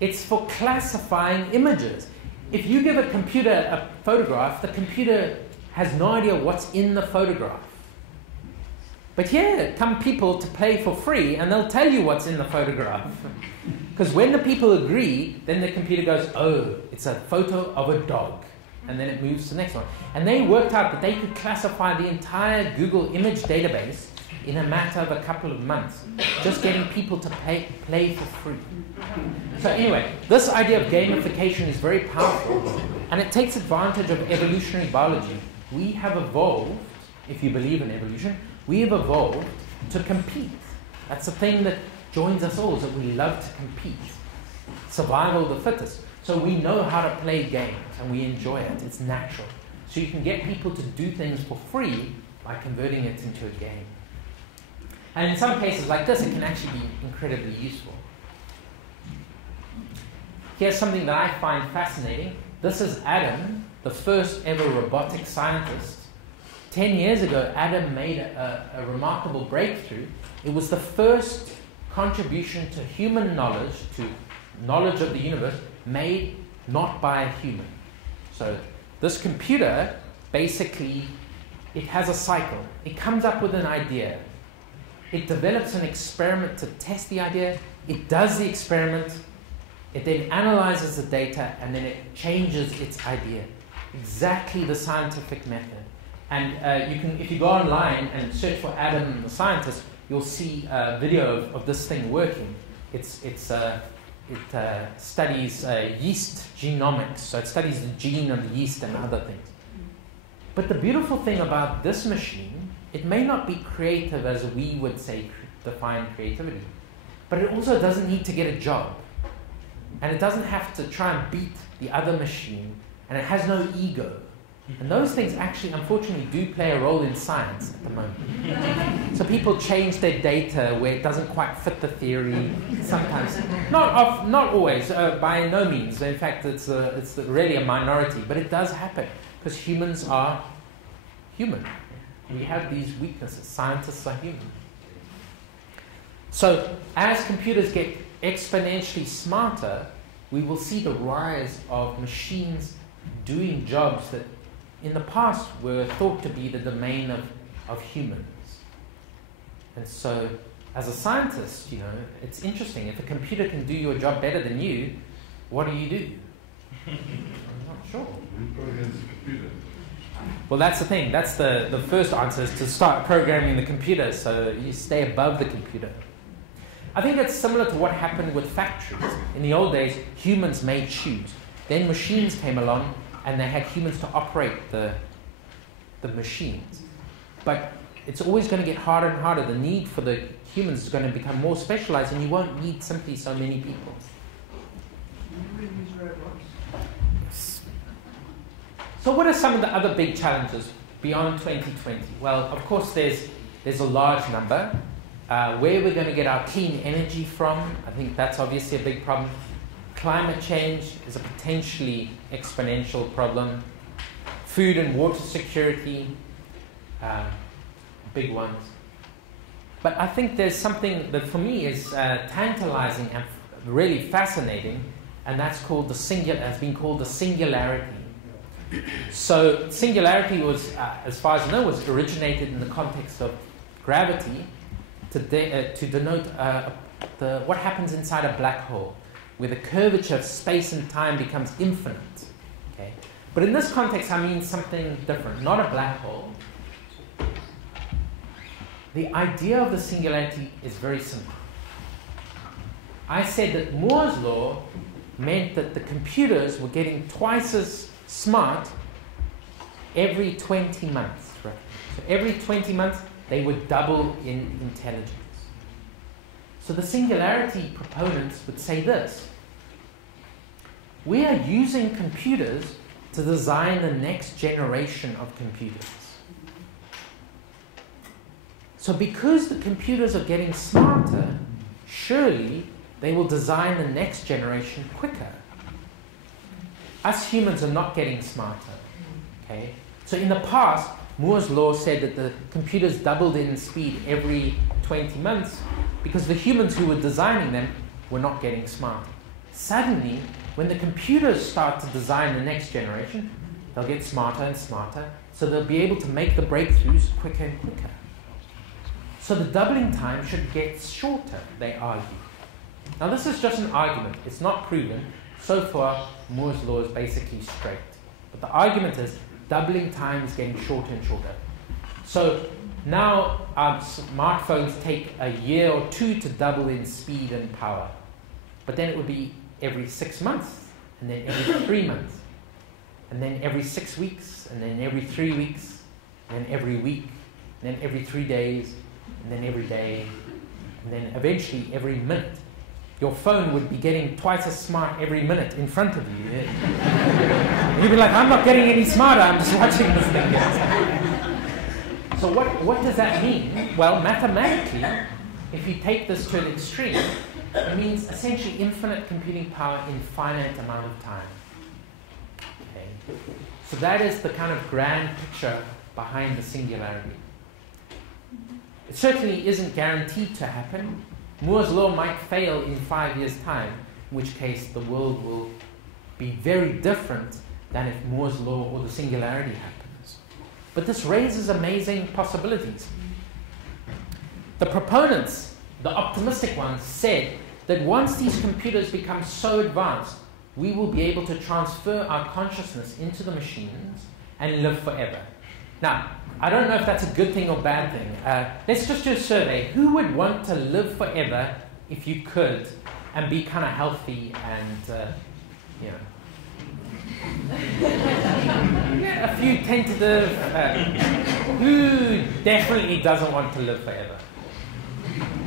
It's for classifying images. If you give a computer a photograph, the computer has no idea what's in the photograph. But here come people to play for free, and they'll tell you what's in the photograph. Because when the people agree, then the computer goes, oh, it's a photo of a dog. And then it moves to the next one. And they worked out that they could classify the entire Google image database in a matter of a couple of months, just getting people to play for free. So anyway, this idea of gamification is very powerful, and it takes advantage of evolutionary biology. We have evolved, if you believe in evolution, we have evolved to compete. That's the thing that joins us all, is that we love to compete. Survival of the fittest. So we know how to play games, and we enjoy it. It's natural. So you can get people to do things for free by converting it into a game. And in some cases like this, it can actually be incredibly useful. Here's something that I find fascinating. This is Adam, the first ever robotic scientist. 10 years ago, Adam made a remarkable breakthrough. It was the first contribution to human knowledge, to knowledge of the universe, made not by a human. So this computer, basically, it has a cycle. It comes up with an idea. It develops an experiment to test the idea. It does the experiment. It then analyzes the data, and then it changes its idea. Exactly the scientific method. And you can, if you go online and search for Adam the scientist, you'll see a video of this thing working. It studies yeast genomics, so it studies the gene of the yeast and other things. But the beautiful thing about this machine, it may not be creative as we would say define creativity, but it also doesn't need to get a job. And it doesn't have to try and beat the other machine, and it has no ego. And those things actually, unfortunately, do play a role in science at the moment. So people change their data where it doesn't quite fit the theory, sometimes. Not always, by no means. In fact, it's really a minority, but it does happen, because humans are human. We have these weaknesses. Scientists are human. So as computers get exponentially smarter, we will see the rise of machines doing jobs that in the past were thought to be the domain of humans. And so as a scientist, it's interesting. If a computer can do your job better than you, what do you do? I'm not sure. Well, that's the thing. That's the first answer, is to start programming the computer so you stay above the computer. I think it's similar to what happened with factories. In the old days, humans made shoes. Then machines came along, and they had humans to operate the machines. But it's always going to get harder and harder. The need for the humans is going to become more specialized, and you won't need simply so many people. So what are some of the other big challenges beyond 2020? Well, of course, there's a large number. Where we're going to get our clean energy from, I think that's obviously a big problem. Climate change is a potentially exponential problem. Food and water security, big ones. But I think there's something that for me is tantalizing and really fascinating, and that's called has been called the singularity. So singularity was, as far as I know, was originated in the context of gravity to denote what happens inside a black hole, where the curvature of space and time becomes infinite. Okay? But in this context, I mean something different, not a black hole. The idea of the singularity is very simple. I said that Moore's law meant that the computers were getting twice as smart every 20 months. Right? So every 20 months, they would double in intelligence. So the singularity proponents would say this: we are using computers to design the next generation of computers. So because the computers are getting smarter, surely they will design the next generation quicker. Us humans are not getting smarter. Okay? So in the past, Moore's law said that the computers doubled in speed every 20 months because the humans who were designing them were not getting smarter. Suddenly, when the computers start to design the next generation, they'll get smarter and smarter, so they'll be able to make the breakthroughs quicker and quicker. So the doubling time should get shorter, they argue. Now this is just an argument, it's not proven. So far, Moore's law is basically straight. But the argument is doubling time is getting shorter and shorter. So now our smartphones take a year or two to double in speed and power. But then it would be every 6 months, and then every 3 months, and then every 6 weeks, and then every 3 weeks, and then every week, and then every 3 days, and then every day, and then eventually every minute. Your phone would be getting twice as smart every minute in front of you. You'd be like, I'm not getting any smarter, I'm just watching this thing. So what does that mean? Well, mathematically, if you take this to an extreme, it means essentially infinite computing power in finite amount of time. Okay. So that is the kind of grand picture behind the singularity. It certainly isn't guaranteed to happen. Moore's law might fail in 5 years' time, in which case the world will be very different than if Moore's law or the singularity happens. But this raises amazing possibilities. The proponents, the optimistic ones, said that once these computers become so advanced, we will be able to transfer our consciousness into the machines and live forever. Now, I don't know if that's a good thing or bad thing. Let's just do a survey. Who would want to live forever if you could and be kind of healthy and, yeah, a few tentative. Who definitely doesn't want to live forever?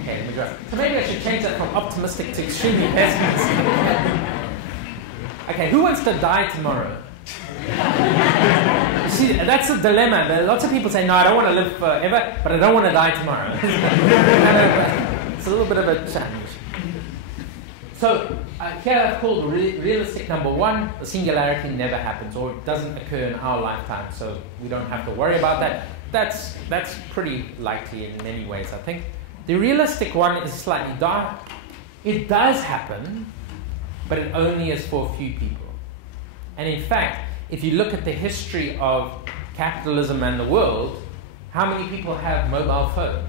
Okay, let me go. So maybe I should change that from optimistic to extremely pessimistic. Okay, who wants to die tomorrow? See, that's a dilemma. Lots of people say, no, I don't want to live forever, but I don't want to die tomorrow. It's a little bit of a challenge. So here I've called realistic number one, the singularity never happens, or it doesn't occur in our lifetime, so we don't have to worry about that. That's pretty likely in many ways, I think. The realistic one is slightly dark. It does happen, but it only is for a few people. And in fact, if you look at the history of capitalism and the world, how many people have mobile phones,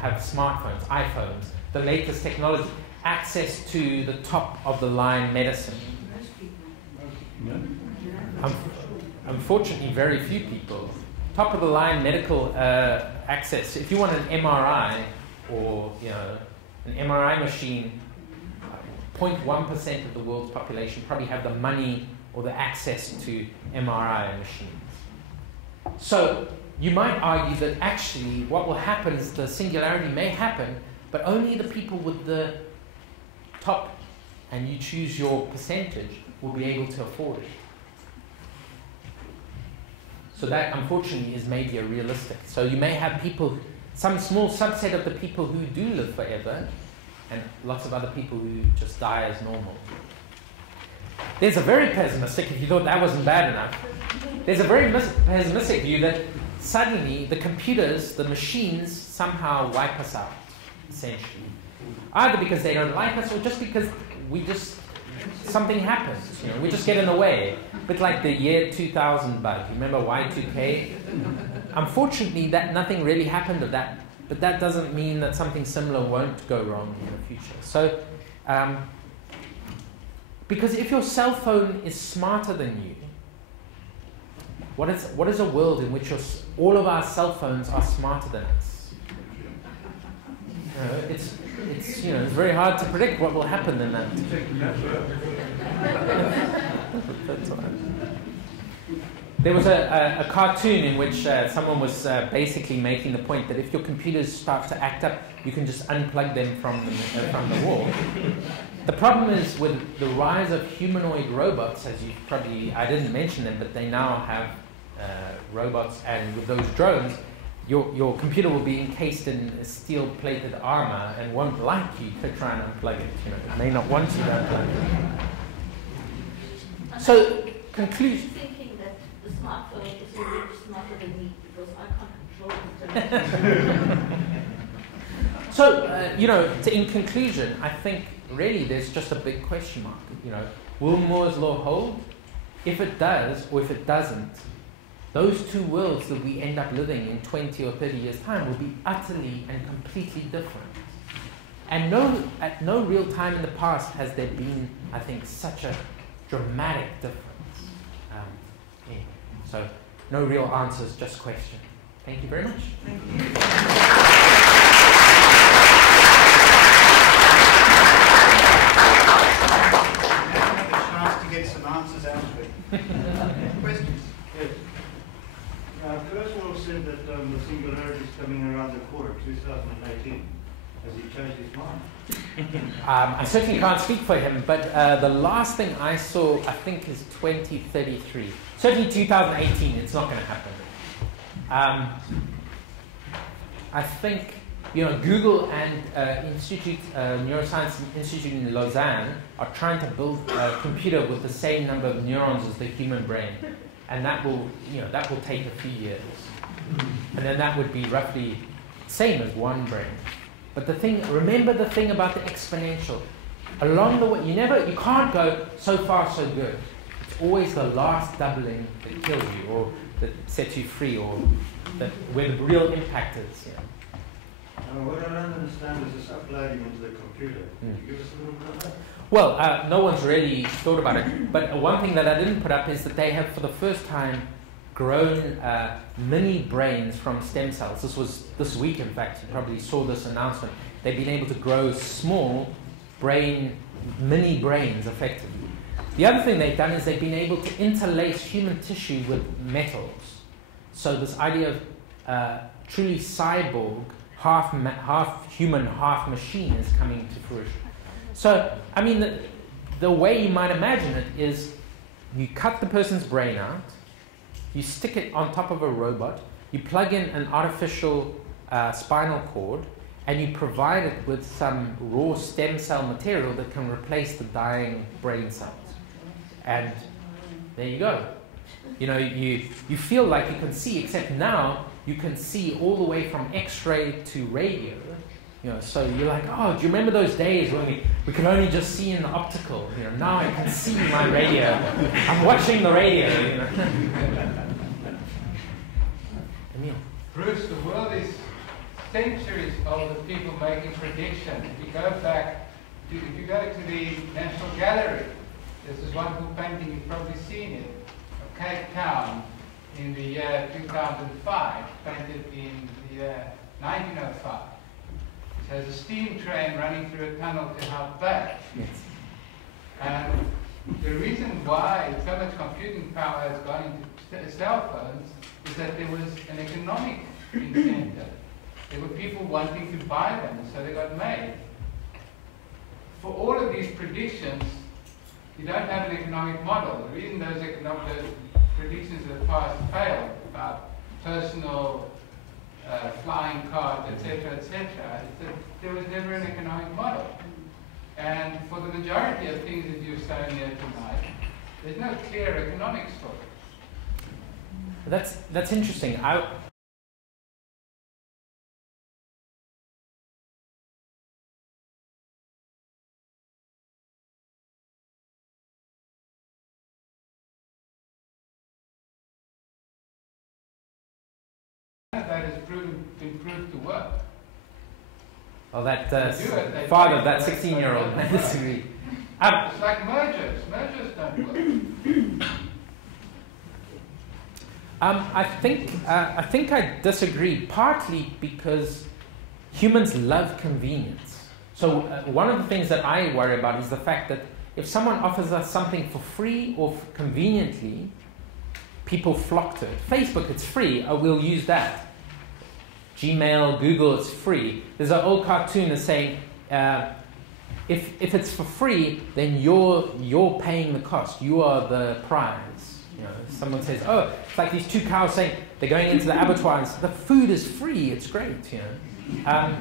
have smartphones, iPhones, the latest technology, access to the top of the line medicine? Unfortunately, very few people. Top of the line medical access. If you want an MRI or an MRI machine, 0.1% of the world's population probably have the money or the access to MRI machines. So you might argue that actually what will happen is the singularity may happen, but only the people with the top, and you choose your percentage, will be able to afford it. So that, unfortunately, is maybe a realistic. So you may have people, some small subset of the people who do live forever, and lots of other people who just die as normal. There's a very pessimistic, if you thought that wasn't bad enough, there's a very pessimistic view that suddenly the computers, the machines, somehow wipe us out, essentially. Either because they don't like us or just because something happens, we just get in the way. A bit like the year 2000 bug. Remember Y2K? Unfortunately, nothing really happened of that, but that doesn't mean that something similar won't go wrong in the future. So, because if your cell phone is smarter than you, what is a world in which all of our cell phones are smarter than us? It's very hard to predict what will happen in that. There was a cartoon in which someone was basically making the point that if your computers start to act up, you can just unplug them from the wall. The problem is with the rise of humanoid robots, as you probably, I didn't mention them, but they now have robots, and with those drones, your computer will be encased in steel-plated armor and won't like you to try and unplug it. It may not want you to unplug it. So, conclusion. I'm thinking that the smartphone is really smarter than me because I can't control it. So, in conclusion, I think really there's just a big question mark. Will Moore's law hold? If it does, or if it doesn't, those two worlds that we end up living in 20 or 30 years' time will be utterly and completely different. And at no real time in the past has there been, I think, such a dramatic difference. So, no real answers, just question. Thank you very much. Thank you. Get some answers out of it. Questions? Yes. Kurzweil said that the singularity is coming around the corner, 2018. Has he changed his mind? I certainly can't speak for him, but the last thing I saw, I think, is 2033. Certainly 2018, it's not going to happen. I think, Google and Neuroscience Institute in Lausanne are trying to build a computer with the same number of neurons as the human brain, and that will take a few years, and then that would be roughly same as one brain. But remember the thing about the exponential. Along the way, you can't go so far so good. It's always the last doubling that kills you, or that sets you free, or where the real impact is. What I don't understand is this uploading into the computer. Can you give us a little bit of that? Well, no one's really thought about it. But one thing that I didn't put up is that they have, for the first time, grown mini brains from stem cells. This was this week, in fact. You probably saw this announcement. They've been able to grow small mini brains, effectively. The other thing they've done is they've been able to interlace human tissue with metals. So this idea of truly cyborg, half human, half machine is coming to fruition. So, I mean, the way you might imagine it is you cut the person's brain out, you stick it on top of a robot, you plug in an artificial spinal cord, and you provide it with some raw stem cell material that can replace the dying brain cells. And there you go. You feel like you can see, except now you can see all the way from X-ray to radio. So you're like, oh, do you remember those days when we could only just see in the optical? Now I can see my radio. I'm watching the radio. Emil. Bruce, the world is centuries old of people making predictions. If you go to the National Gallery, there's this wonderful painting, you've probably seen it, of Cape Town in the year 2005, painted in the year 1905. It has a steam train running through a tunnel to help back. Yes. And the reason why so much computing power has gone into cell phones is that there was an economic incentive. There were people wanting to buy them, so they got made. For all of these predictions, you don't have an economic model. The reason those predictions in the past failed about personal flying cars, etc., is that there was never an economic model. And for the majority of things that you're saying here tonight, there's no clear economic story. That's interesting. That has been proved to work. Well, that father of that 16-year-old may disagree. It's like mergers. Mergers don't work. I think I disagree, partly because humans love convenience. So one of the things that I worry about is the fact that if someone offers us something for free or conveniently, people flock to it. Facebook, it's free. We'll use that. Gmail, Google, it's free. There's an old cartoon that's saying, if it's for free, then you're paying the cost. You are the prize. You know, someone says, oh, it's like these two cows saying they're going into the abattoir and the food is free. It's great. You know.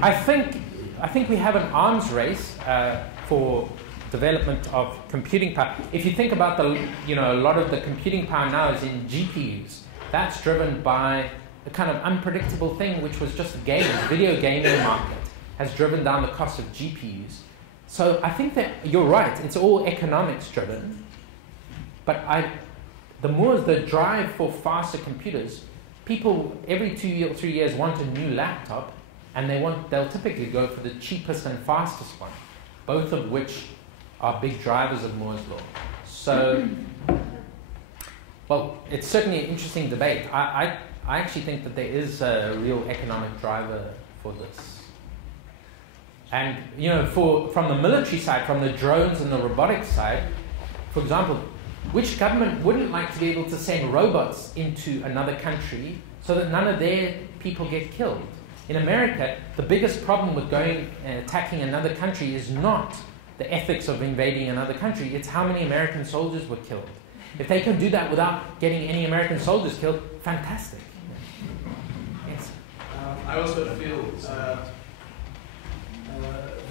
I think we have an arms race for development of computing power. If you think about a lot of the computing power now is in GPUs. That's driven by a kind of unpredictable thing, which was just games. Video gaming market has driven down the cost of GPUs. So I think that you're right. It's all economics driven. But the more the drive for faster computers, people every 2 or 3 years want a new laptop, and they'll typically go for the cheapest and fastest one, both of which are big drivers of Moore's law. So, well, it's certainly an interesting debate. I actually think that there is a real economic driver for this. And, you know, from the military side, from the drones and the robotics side, for example, which government wouldn't like to be able to send robots into another country so that none of their people get killed? In America, the biggest problem with going and attacking another country is not the ethics of invading another country, it's how many American soldiers were killed. If they can do that without getting any American soldiers killed, fantastic. Yes. I also feel the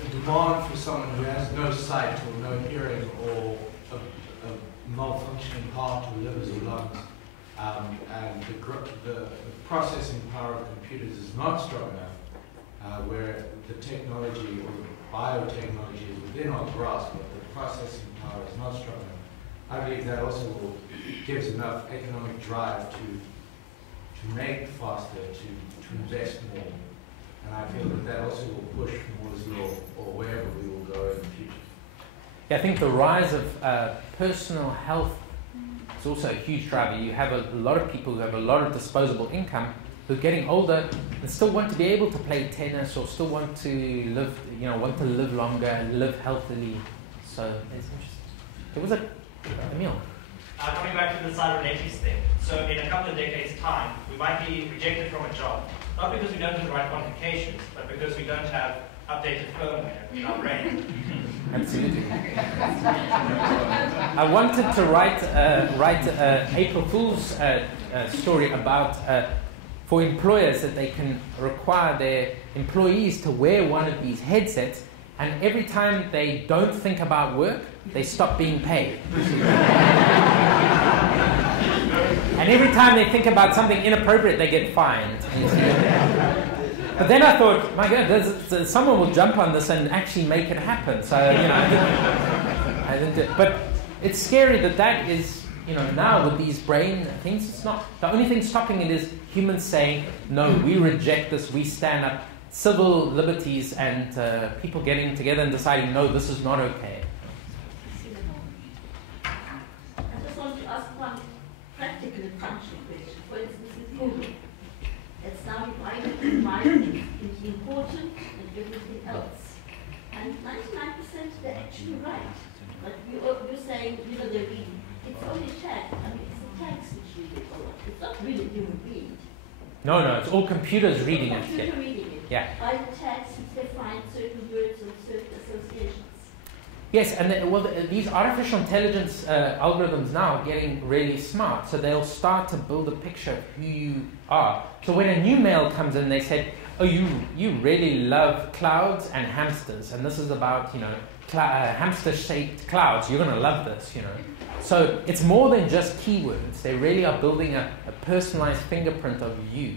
demand for someone who has no sight or no hearing or a malfunctioning heart or livers or lungs, and the processing power of computers is not strong enough, where the technology or the biotechnology is within our grasp, but the processing power is not strong enough. I believe that also gives enough economic drive to make faster, to invest more. And I feel that also will push Moore's law or wherever we will go in the future. Yeah, I think the rise of personal health is also a huge driver. You have a lot of people who have a lot of disposable income who are getting older and still want to be able to play tennis or still want to live longer, live healthily. So it's interesting. There was Emil. Coming back to the cybernetics thing. So in a couple of decades' time, we might be rejected from a job, not because we don't have the right qualifications, but because we don't have updated firmware in our brain. Absolutely. I wanted to write an April Fool's story about for employers that they can require their employees to wear one of these headsets, and every time they don't think about work, they stop being paid. And every time they think about something inappropriate, they get fined. But then I thought, my God, someone will jump on this and actually make it happen. So, I didn't do it. But it's scary that is, now with these brain things, it's not. The only thing stopping it is humans saying, no, we reject this, we stand up. Civil liberties and people getting together and deciding, no, this is not okay. I just want to ask one practical functional question. For instance, with Google, it's now divided into important and everything else. And and 99% they're actually right. But you're saying, you know, they're reading. It's only chat. I mean, it's the text which read it a lot. It's not really human being. No, it's all computers reading it. Computer reading it. Yeah. By the text, they find certain words or certain associations. Yes, and these artificial intelligence algorithms now are getting really smart, so they'll start to build a picture of who you are. So when a new mail comes in, they said, "Oh, you really love clouds and hamsters, and this is about, you know, hamster-shaped clouds. You're going to love this, you know." So it's more than just keywords. They really are building a personalized fingerprint of you.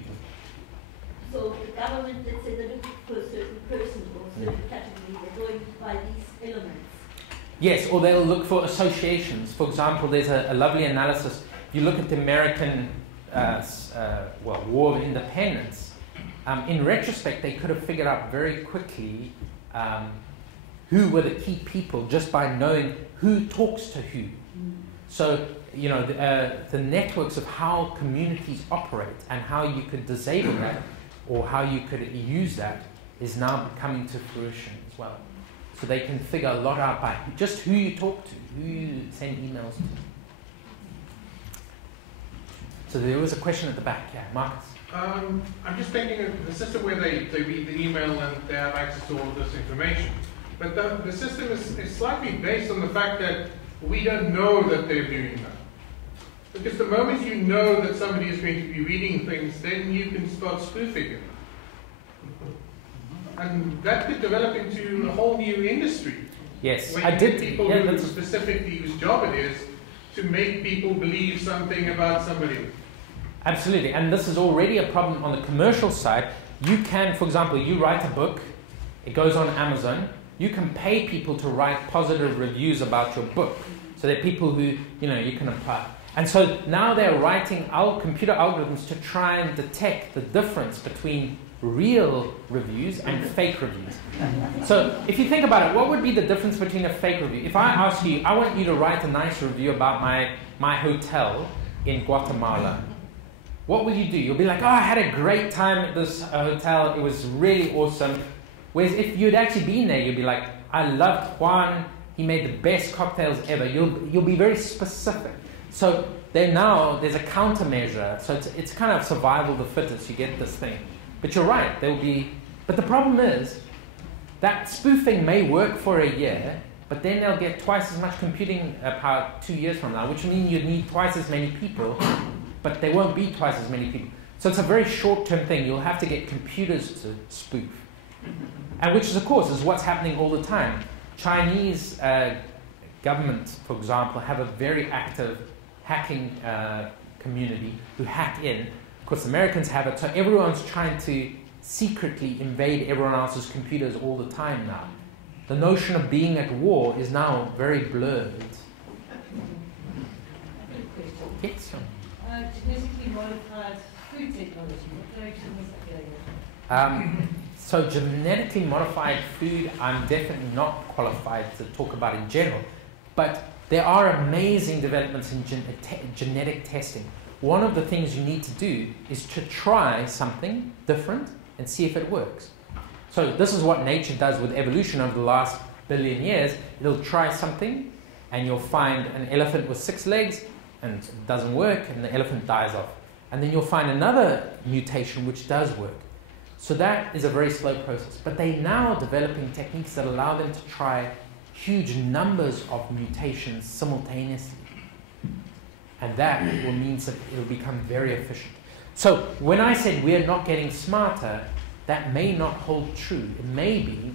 So the government, let's say, they're looking for a certain person or a certain category. They're going by these elements. Yes, or they'll look for associations. For example, there's a lovely analysis. If you look at the American War of Independence, in retrospect, they could have figured out very quickly who were the key people just by knowing who talks to who. So, you know, the networks of how communities operate and how you could disable that or how you could use that is now coming to fruition as well. So they can figure a lot out by just who you talk to, who you send emails to. So there was a question at the back. Yeah, Marcus. I'm just thinking of the system where they read the email and they have access to all this information. But the system is slightly based on the fact that we don't know that they're doing that. Because the moment you know that somebody is going to be reading things, then you can start spoofing it. And that could develop into a whole new industry. Yes, where I did. People who specifically whose job it is to make people believe something about somebody. Absolutely, and this is already a problem on the commercial side. You can, for example, you write a book, it goes on Amazon. You can pay people to write positive reviews about your book. So there are people who, you know, you can apply. And so now they're writing computer algorithms to try and detect the difference between real reviews and fake reviews. So if you think about it, what would be the difference between a fake review? If I ask you, I want you to write a nice review about my hotel in Guatemala, what will you do? You'll be like, "Oh, I had a great time at this hotel. It was really awesome." Whereas if you'd actually been there, you'd be like, "I loved Juan. He made the best cocktails ever." You'll be very specific. So there's a countermeasure. So it's kind of survival of the fittest. You get this thing. But you're right, but the problem is that spoofing may work for a year, but then they'll get twice as much computing power 2 years from now, which means you'd need twice as many people, but there won't be twice as many people. So it's a very short-term thing. You'll have to get computers to spoof. And which is, of course, is what's happening all the time. Chinese government, for example, have a very active hacking community who hack in. Of course, Americans have it, so everyone's trying to secretly invade everyone else's computers all the time now. The notion of being at war is now very blurred. Yes. Genetically modified food technology, what direction is that going in? So genetically modified food, I'm definitely not qualified to talk about in general, but there are amazing developments in genetic testing. One of the things you need to do is to try something different and see if it works. So this is what nature does with evolution over the last billion years. It'll try something and you'll find an elephant with 6 legs and it doesn't work and the elephant dies off. And then you'll find another mutation which does work. So that is a very slow process. But they're now developing techniques that allow them to try huge numbers of mutations simultaneously. And that will mean that it'll become very efficient. So when I said we're not getting smarter, that may not hold true. It may be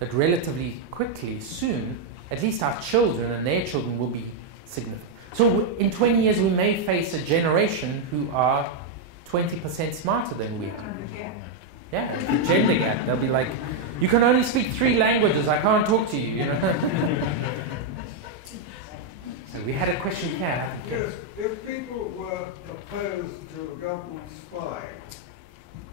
that relatively quickly, soon, at least our children and their children will be significant. So in 20 years, we may face a generation who are 20% smarter than we are. Yeah, the gender gap. They'll be like, "You can only speak 3 languages. I can't talk to you." You know. So we had a question here. Yes, if people were opposed to a government spy,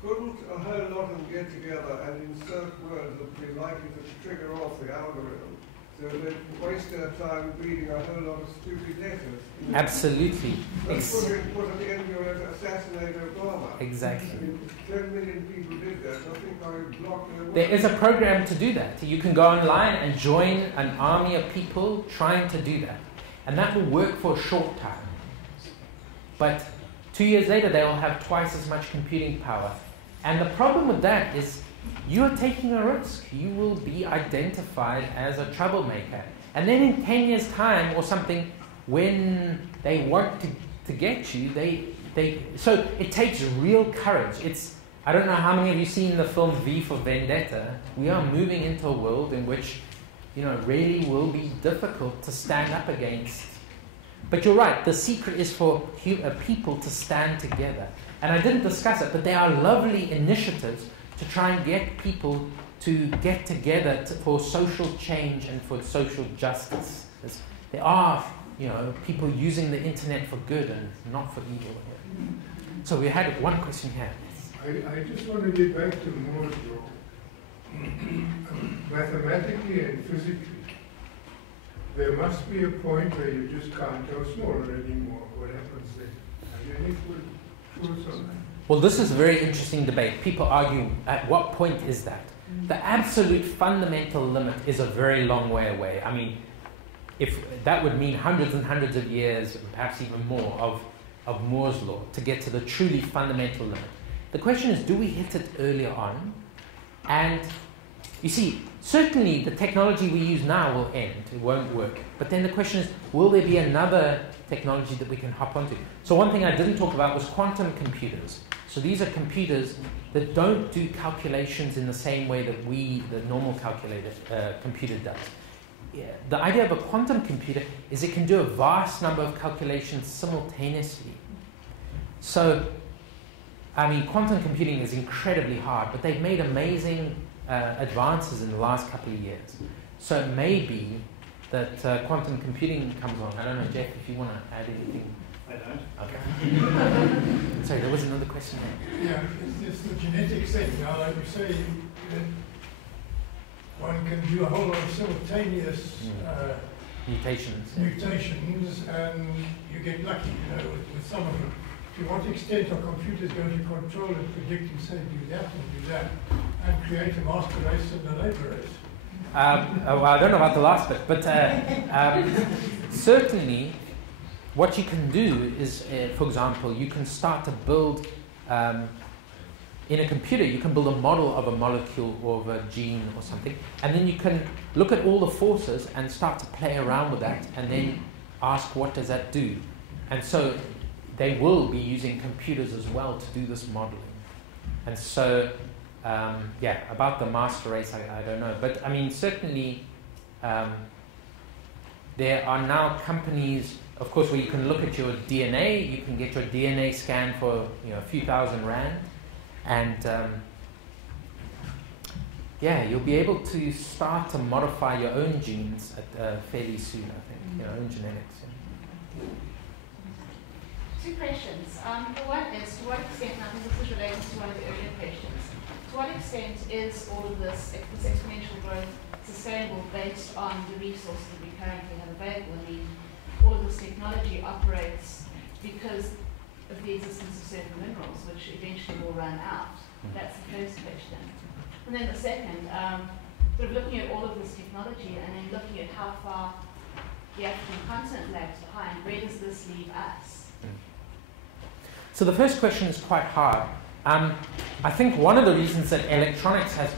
couldn't a whole lot of them get together and insert words that would be likely to trigger off the algorithm So they waste their time reading a whole lot of stupid letters. Absolutely. Put at the end of it, assassinate Obama. Exactly. I mean, 10 million people did that. I think I blocked their work. There is a program to do that. You can go online and join an army of people trying to do that. And that will work for a short time. But 2 years later, they will have twice as much computing power. And the problem with that is you are taking a risk. You will be identified as a troublemaker. And then in 10 years' time or something, when they want to get you, so it takes real courage. I don't know how many of you seen the film V for Vendetta. We are moving into a world in which, it really will be difficult to stand up against. But you're right, the secret is for people to stand together. And I didn't discuss it, but there are lovely initiatives to try and get people to get together for social change and for social justice. There are, people using the internet for good and not for evil. So we had one question here. I just want to get back to Moore's law. Mathematically and physically, there must be a point where you just can't go smaller anymore. What happens then? Have you any thoughts on that? Well, this is a very interesting debate. People argue, at what point is that? The absolute fundamental limit is a very long way away. I mean, if that would mean hundreds and hundreds of years, perhaps even more, of Moore's law to get to the truly fundamental limit. The question is, do we hit it earlier on? And you see, certainly the technology we use now will end. It won't work. But then the question is, will there be another technology that we can hop onto? So one thing I didn't talk about was quantum computers. So these are computers that don't do calculations in the same way that the normal computer does. Yeah, the idea of a quantum computer is it can do a vast number of calculations simultaneously. So, quantum computing is incredibly hard, but they've made amazing advances in the last couple of years. So it may be that quantum computing comes on. I don't know, Jeff, if you want to add anything. I don't. Okay. Sorry, there was another question there. Yeah, it's the genetic thing. Now, like you say, one can do a whole lot of simultaneous mutations, and you get lucky, with some of them. To what extent are computers going to control and predict and say, do that and do that, and create a master race and a labor race? Well, I don't know about the last bit, but certainly what you can do is, for example, you can start to build, in a computer, you can build a model of a molecule or of a gene or something, and then you can look at all the forces and start to play around with that, and then ask, what does that do? And so they will be using computers as well to do this modeling. And so, about the master race, I don't know. But certainly, there are now companies, of course, where you can look at your DNA. You can get your DNA scanned for a few thousand rand. And you'll be able to start to modify your own genes fairly soon, I think, your own genetics. Two questions. The one is, to what extent, and I think this is related to one of the earlier questions, to what extent is all of this exponential growth sustainable based on the resources that we currently have available? I mean, all of this technology operates because of the existence of certain minerals, which eventually will run out. That's the first question. And then the second, sort of looking at all of this technology and then looking at how far the African continent lags behind, where does this leave us? So the first question is quite hard. I think one of the reasons that electronics has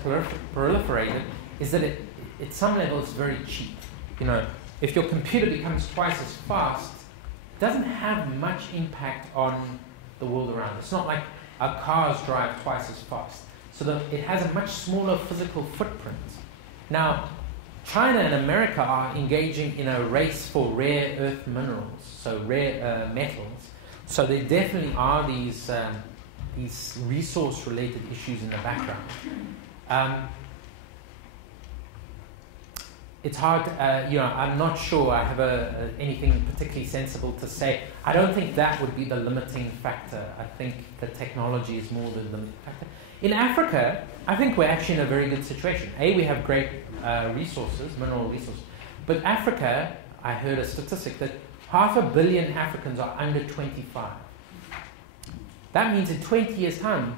proliferated is that at some level it's very cheap. If your computer becomes twice as fast, it doesn't have much impact on the world around. It's not like our cars drive twice as fast. So that it has a much smaller physical footprint. Now, China and America are engaging in a race for rare earth minerals, so rare metals. So there definitely are these resource-related issues in the background. It's hard, I'm not sure I have anything particularly sensible to say. I don't think that would be the limiting factor. I think the technology is more the limiting factor. In Africa, I think we're actually in a very good situation. We have great resources, mineral resources. But Africa, I heard a statistic that 500 million Africans are under 25. That means in 20 years' time,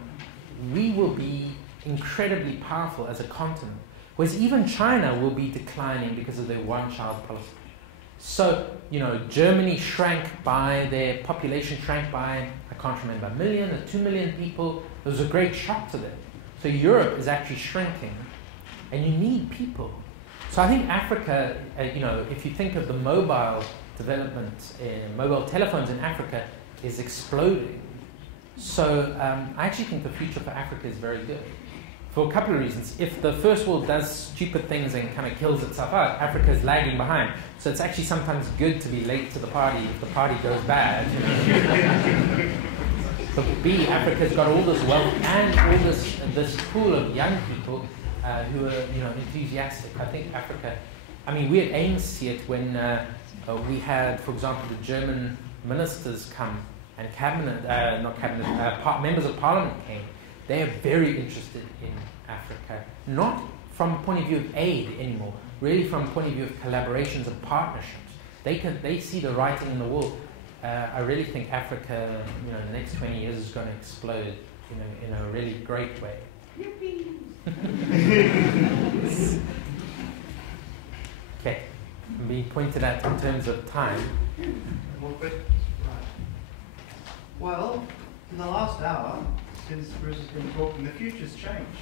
we will be incredibly powerful as a continent, whereas even China will be declining because of their one-child policy. So, Germany their population shrank by, I can't remember, 1 million or 2 million people. It was a great shock to them. So Europe is actually shrinking, and you need people. So I think Africa, if you think of the mobile development, mobile telephones in Africa is exploding. So I actually think the future for Africa is very good. For a couple of reasons. If the first world does stupid things and kind of kills itself out, Africa is lagging behind. So it's actually sometimes good to be late to the party if the party goes bad. But B, Africa's got all this wealth and all this pool of young people who are enthusiastic. I think Africa, we at AIMS see it when we had, for example, the German ministers come and members of parliament came. They are very interested in Africa, not from a point of view of aid anymore, really from a point of view of collaborations and partnerships. They see the writing in the wall. I really think Africa, in the next 20 years is going to explode, in a really great way. Okay, I'm being pointed at in terms of time. More questions? Right. Well, in the last hour, since Bruce has been talking, the future's changed.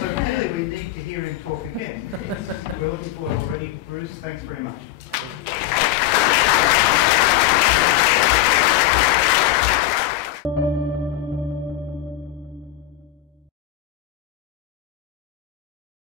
So clearly we need to hear him talk again. We're looking forward already. Bruce, thanks very much.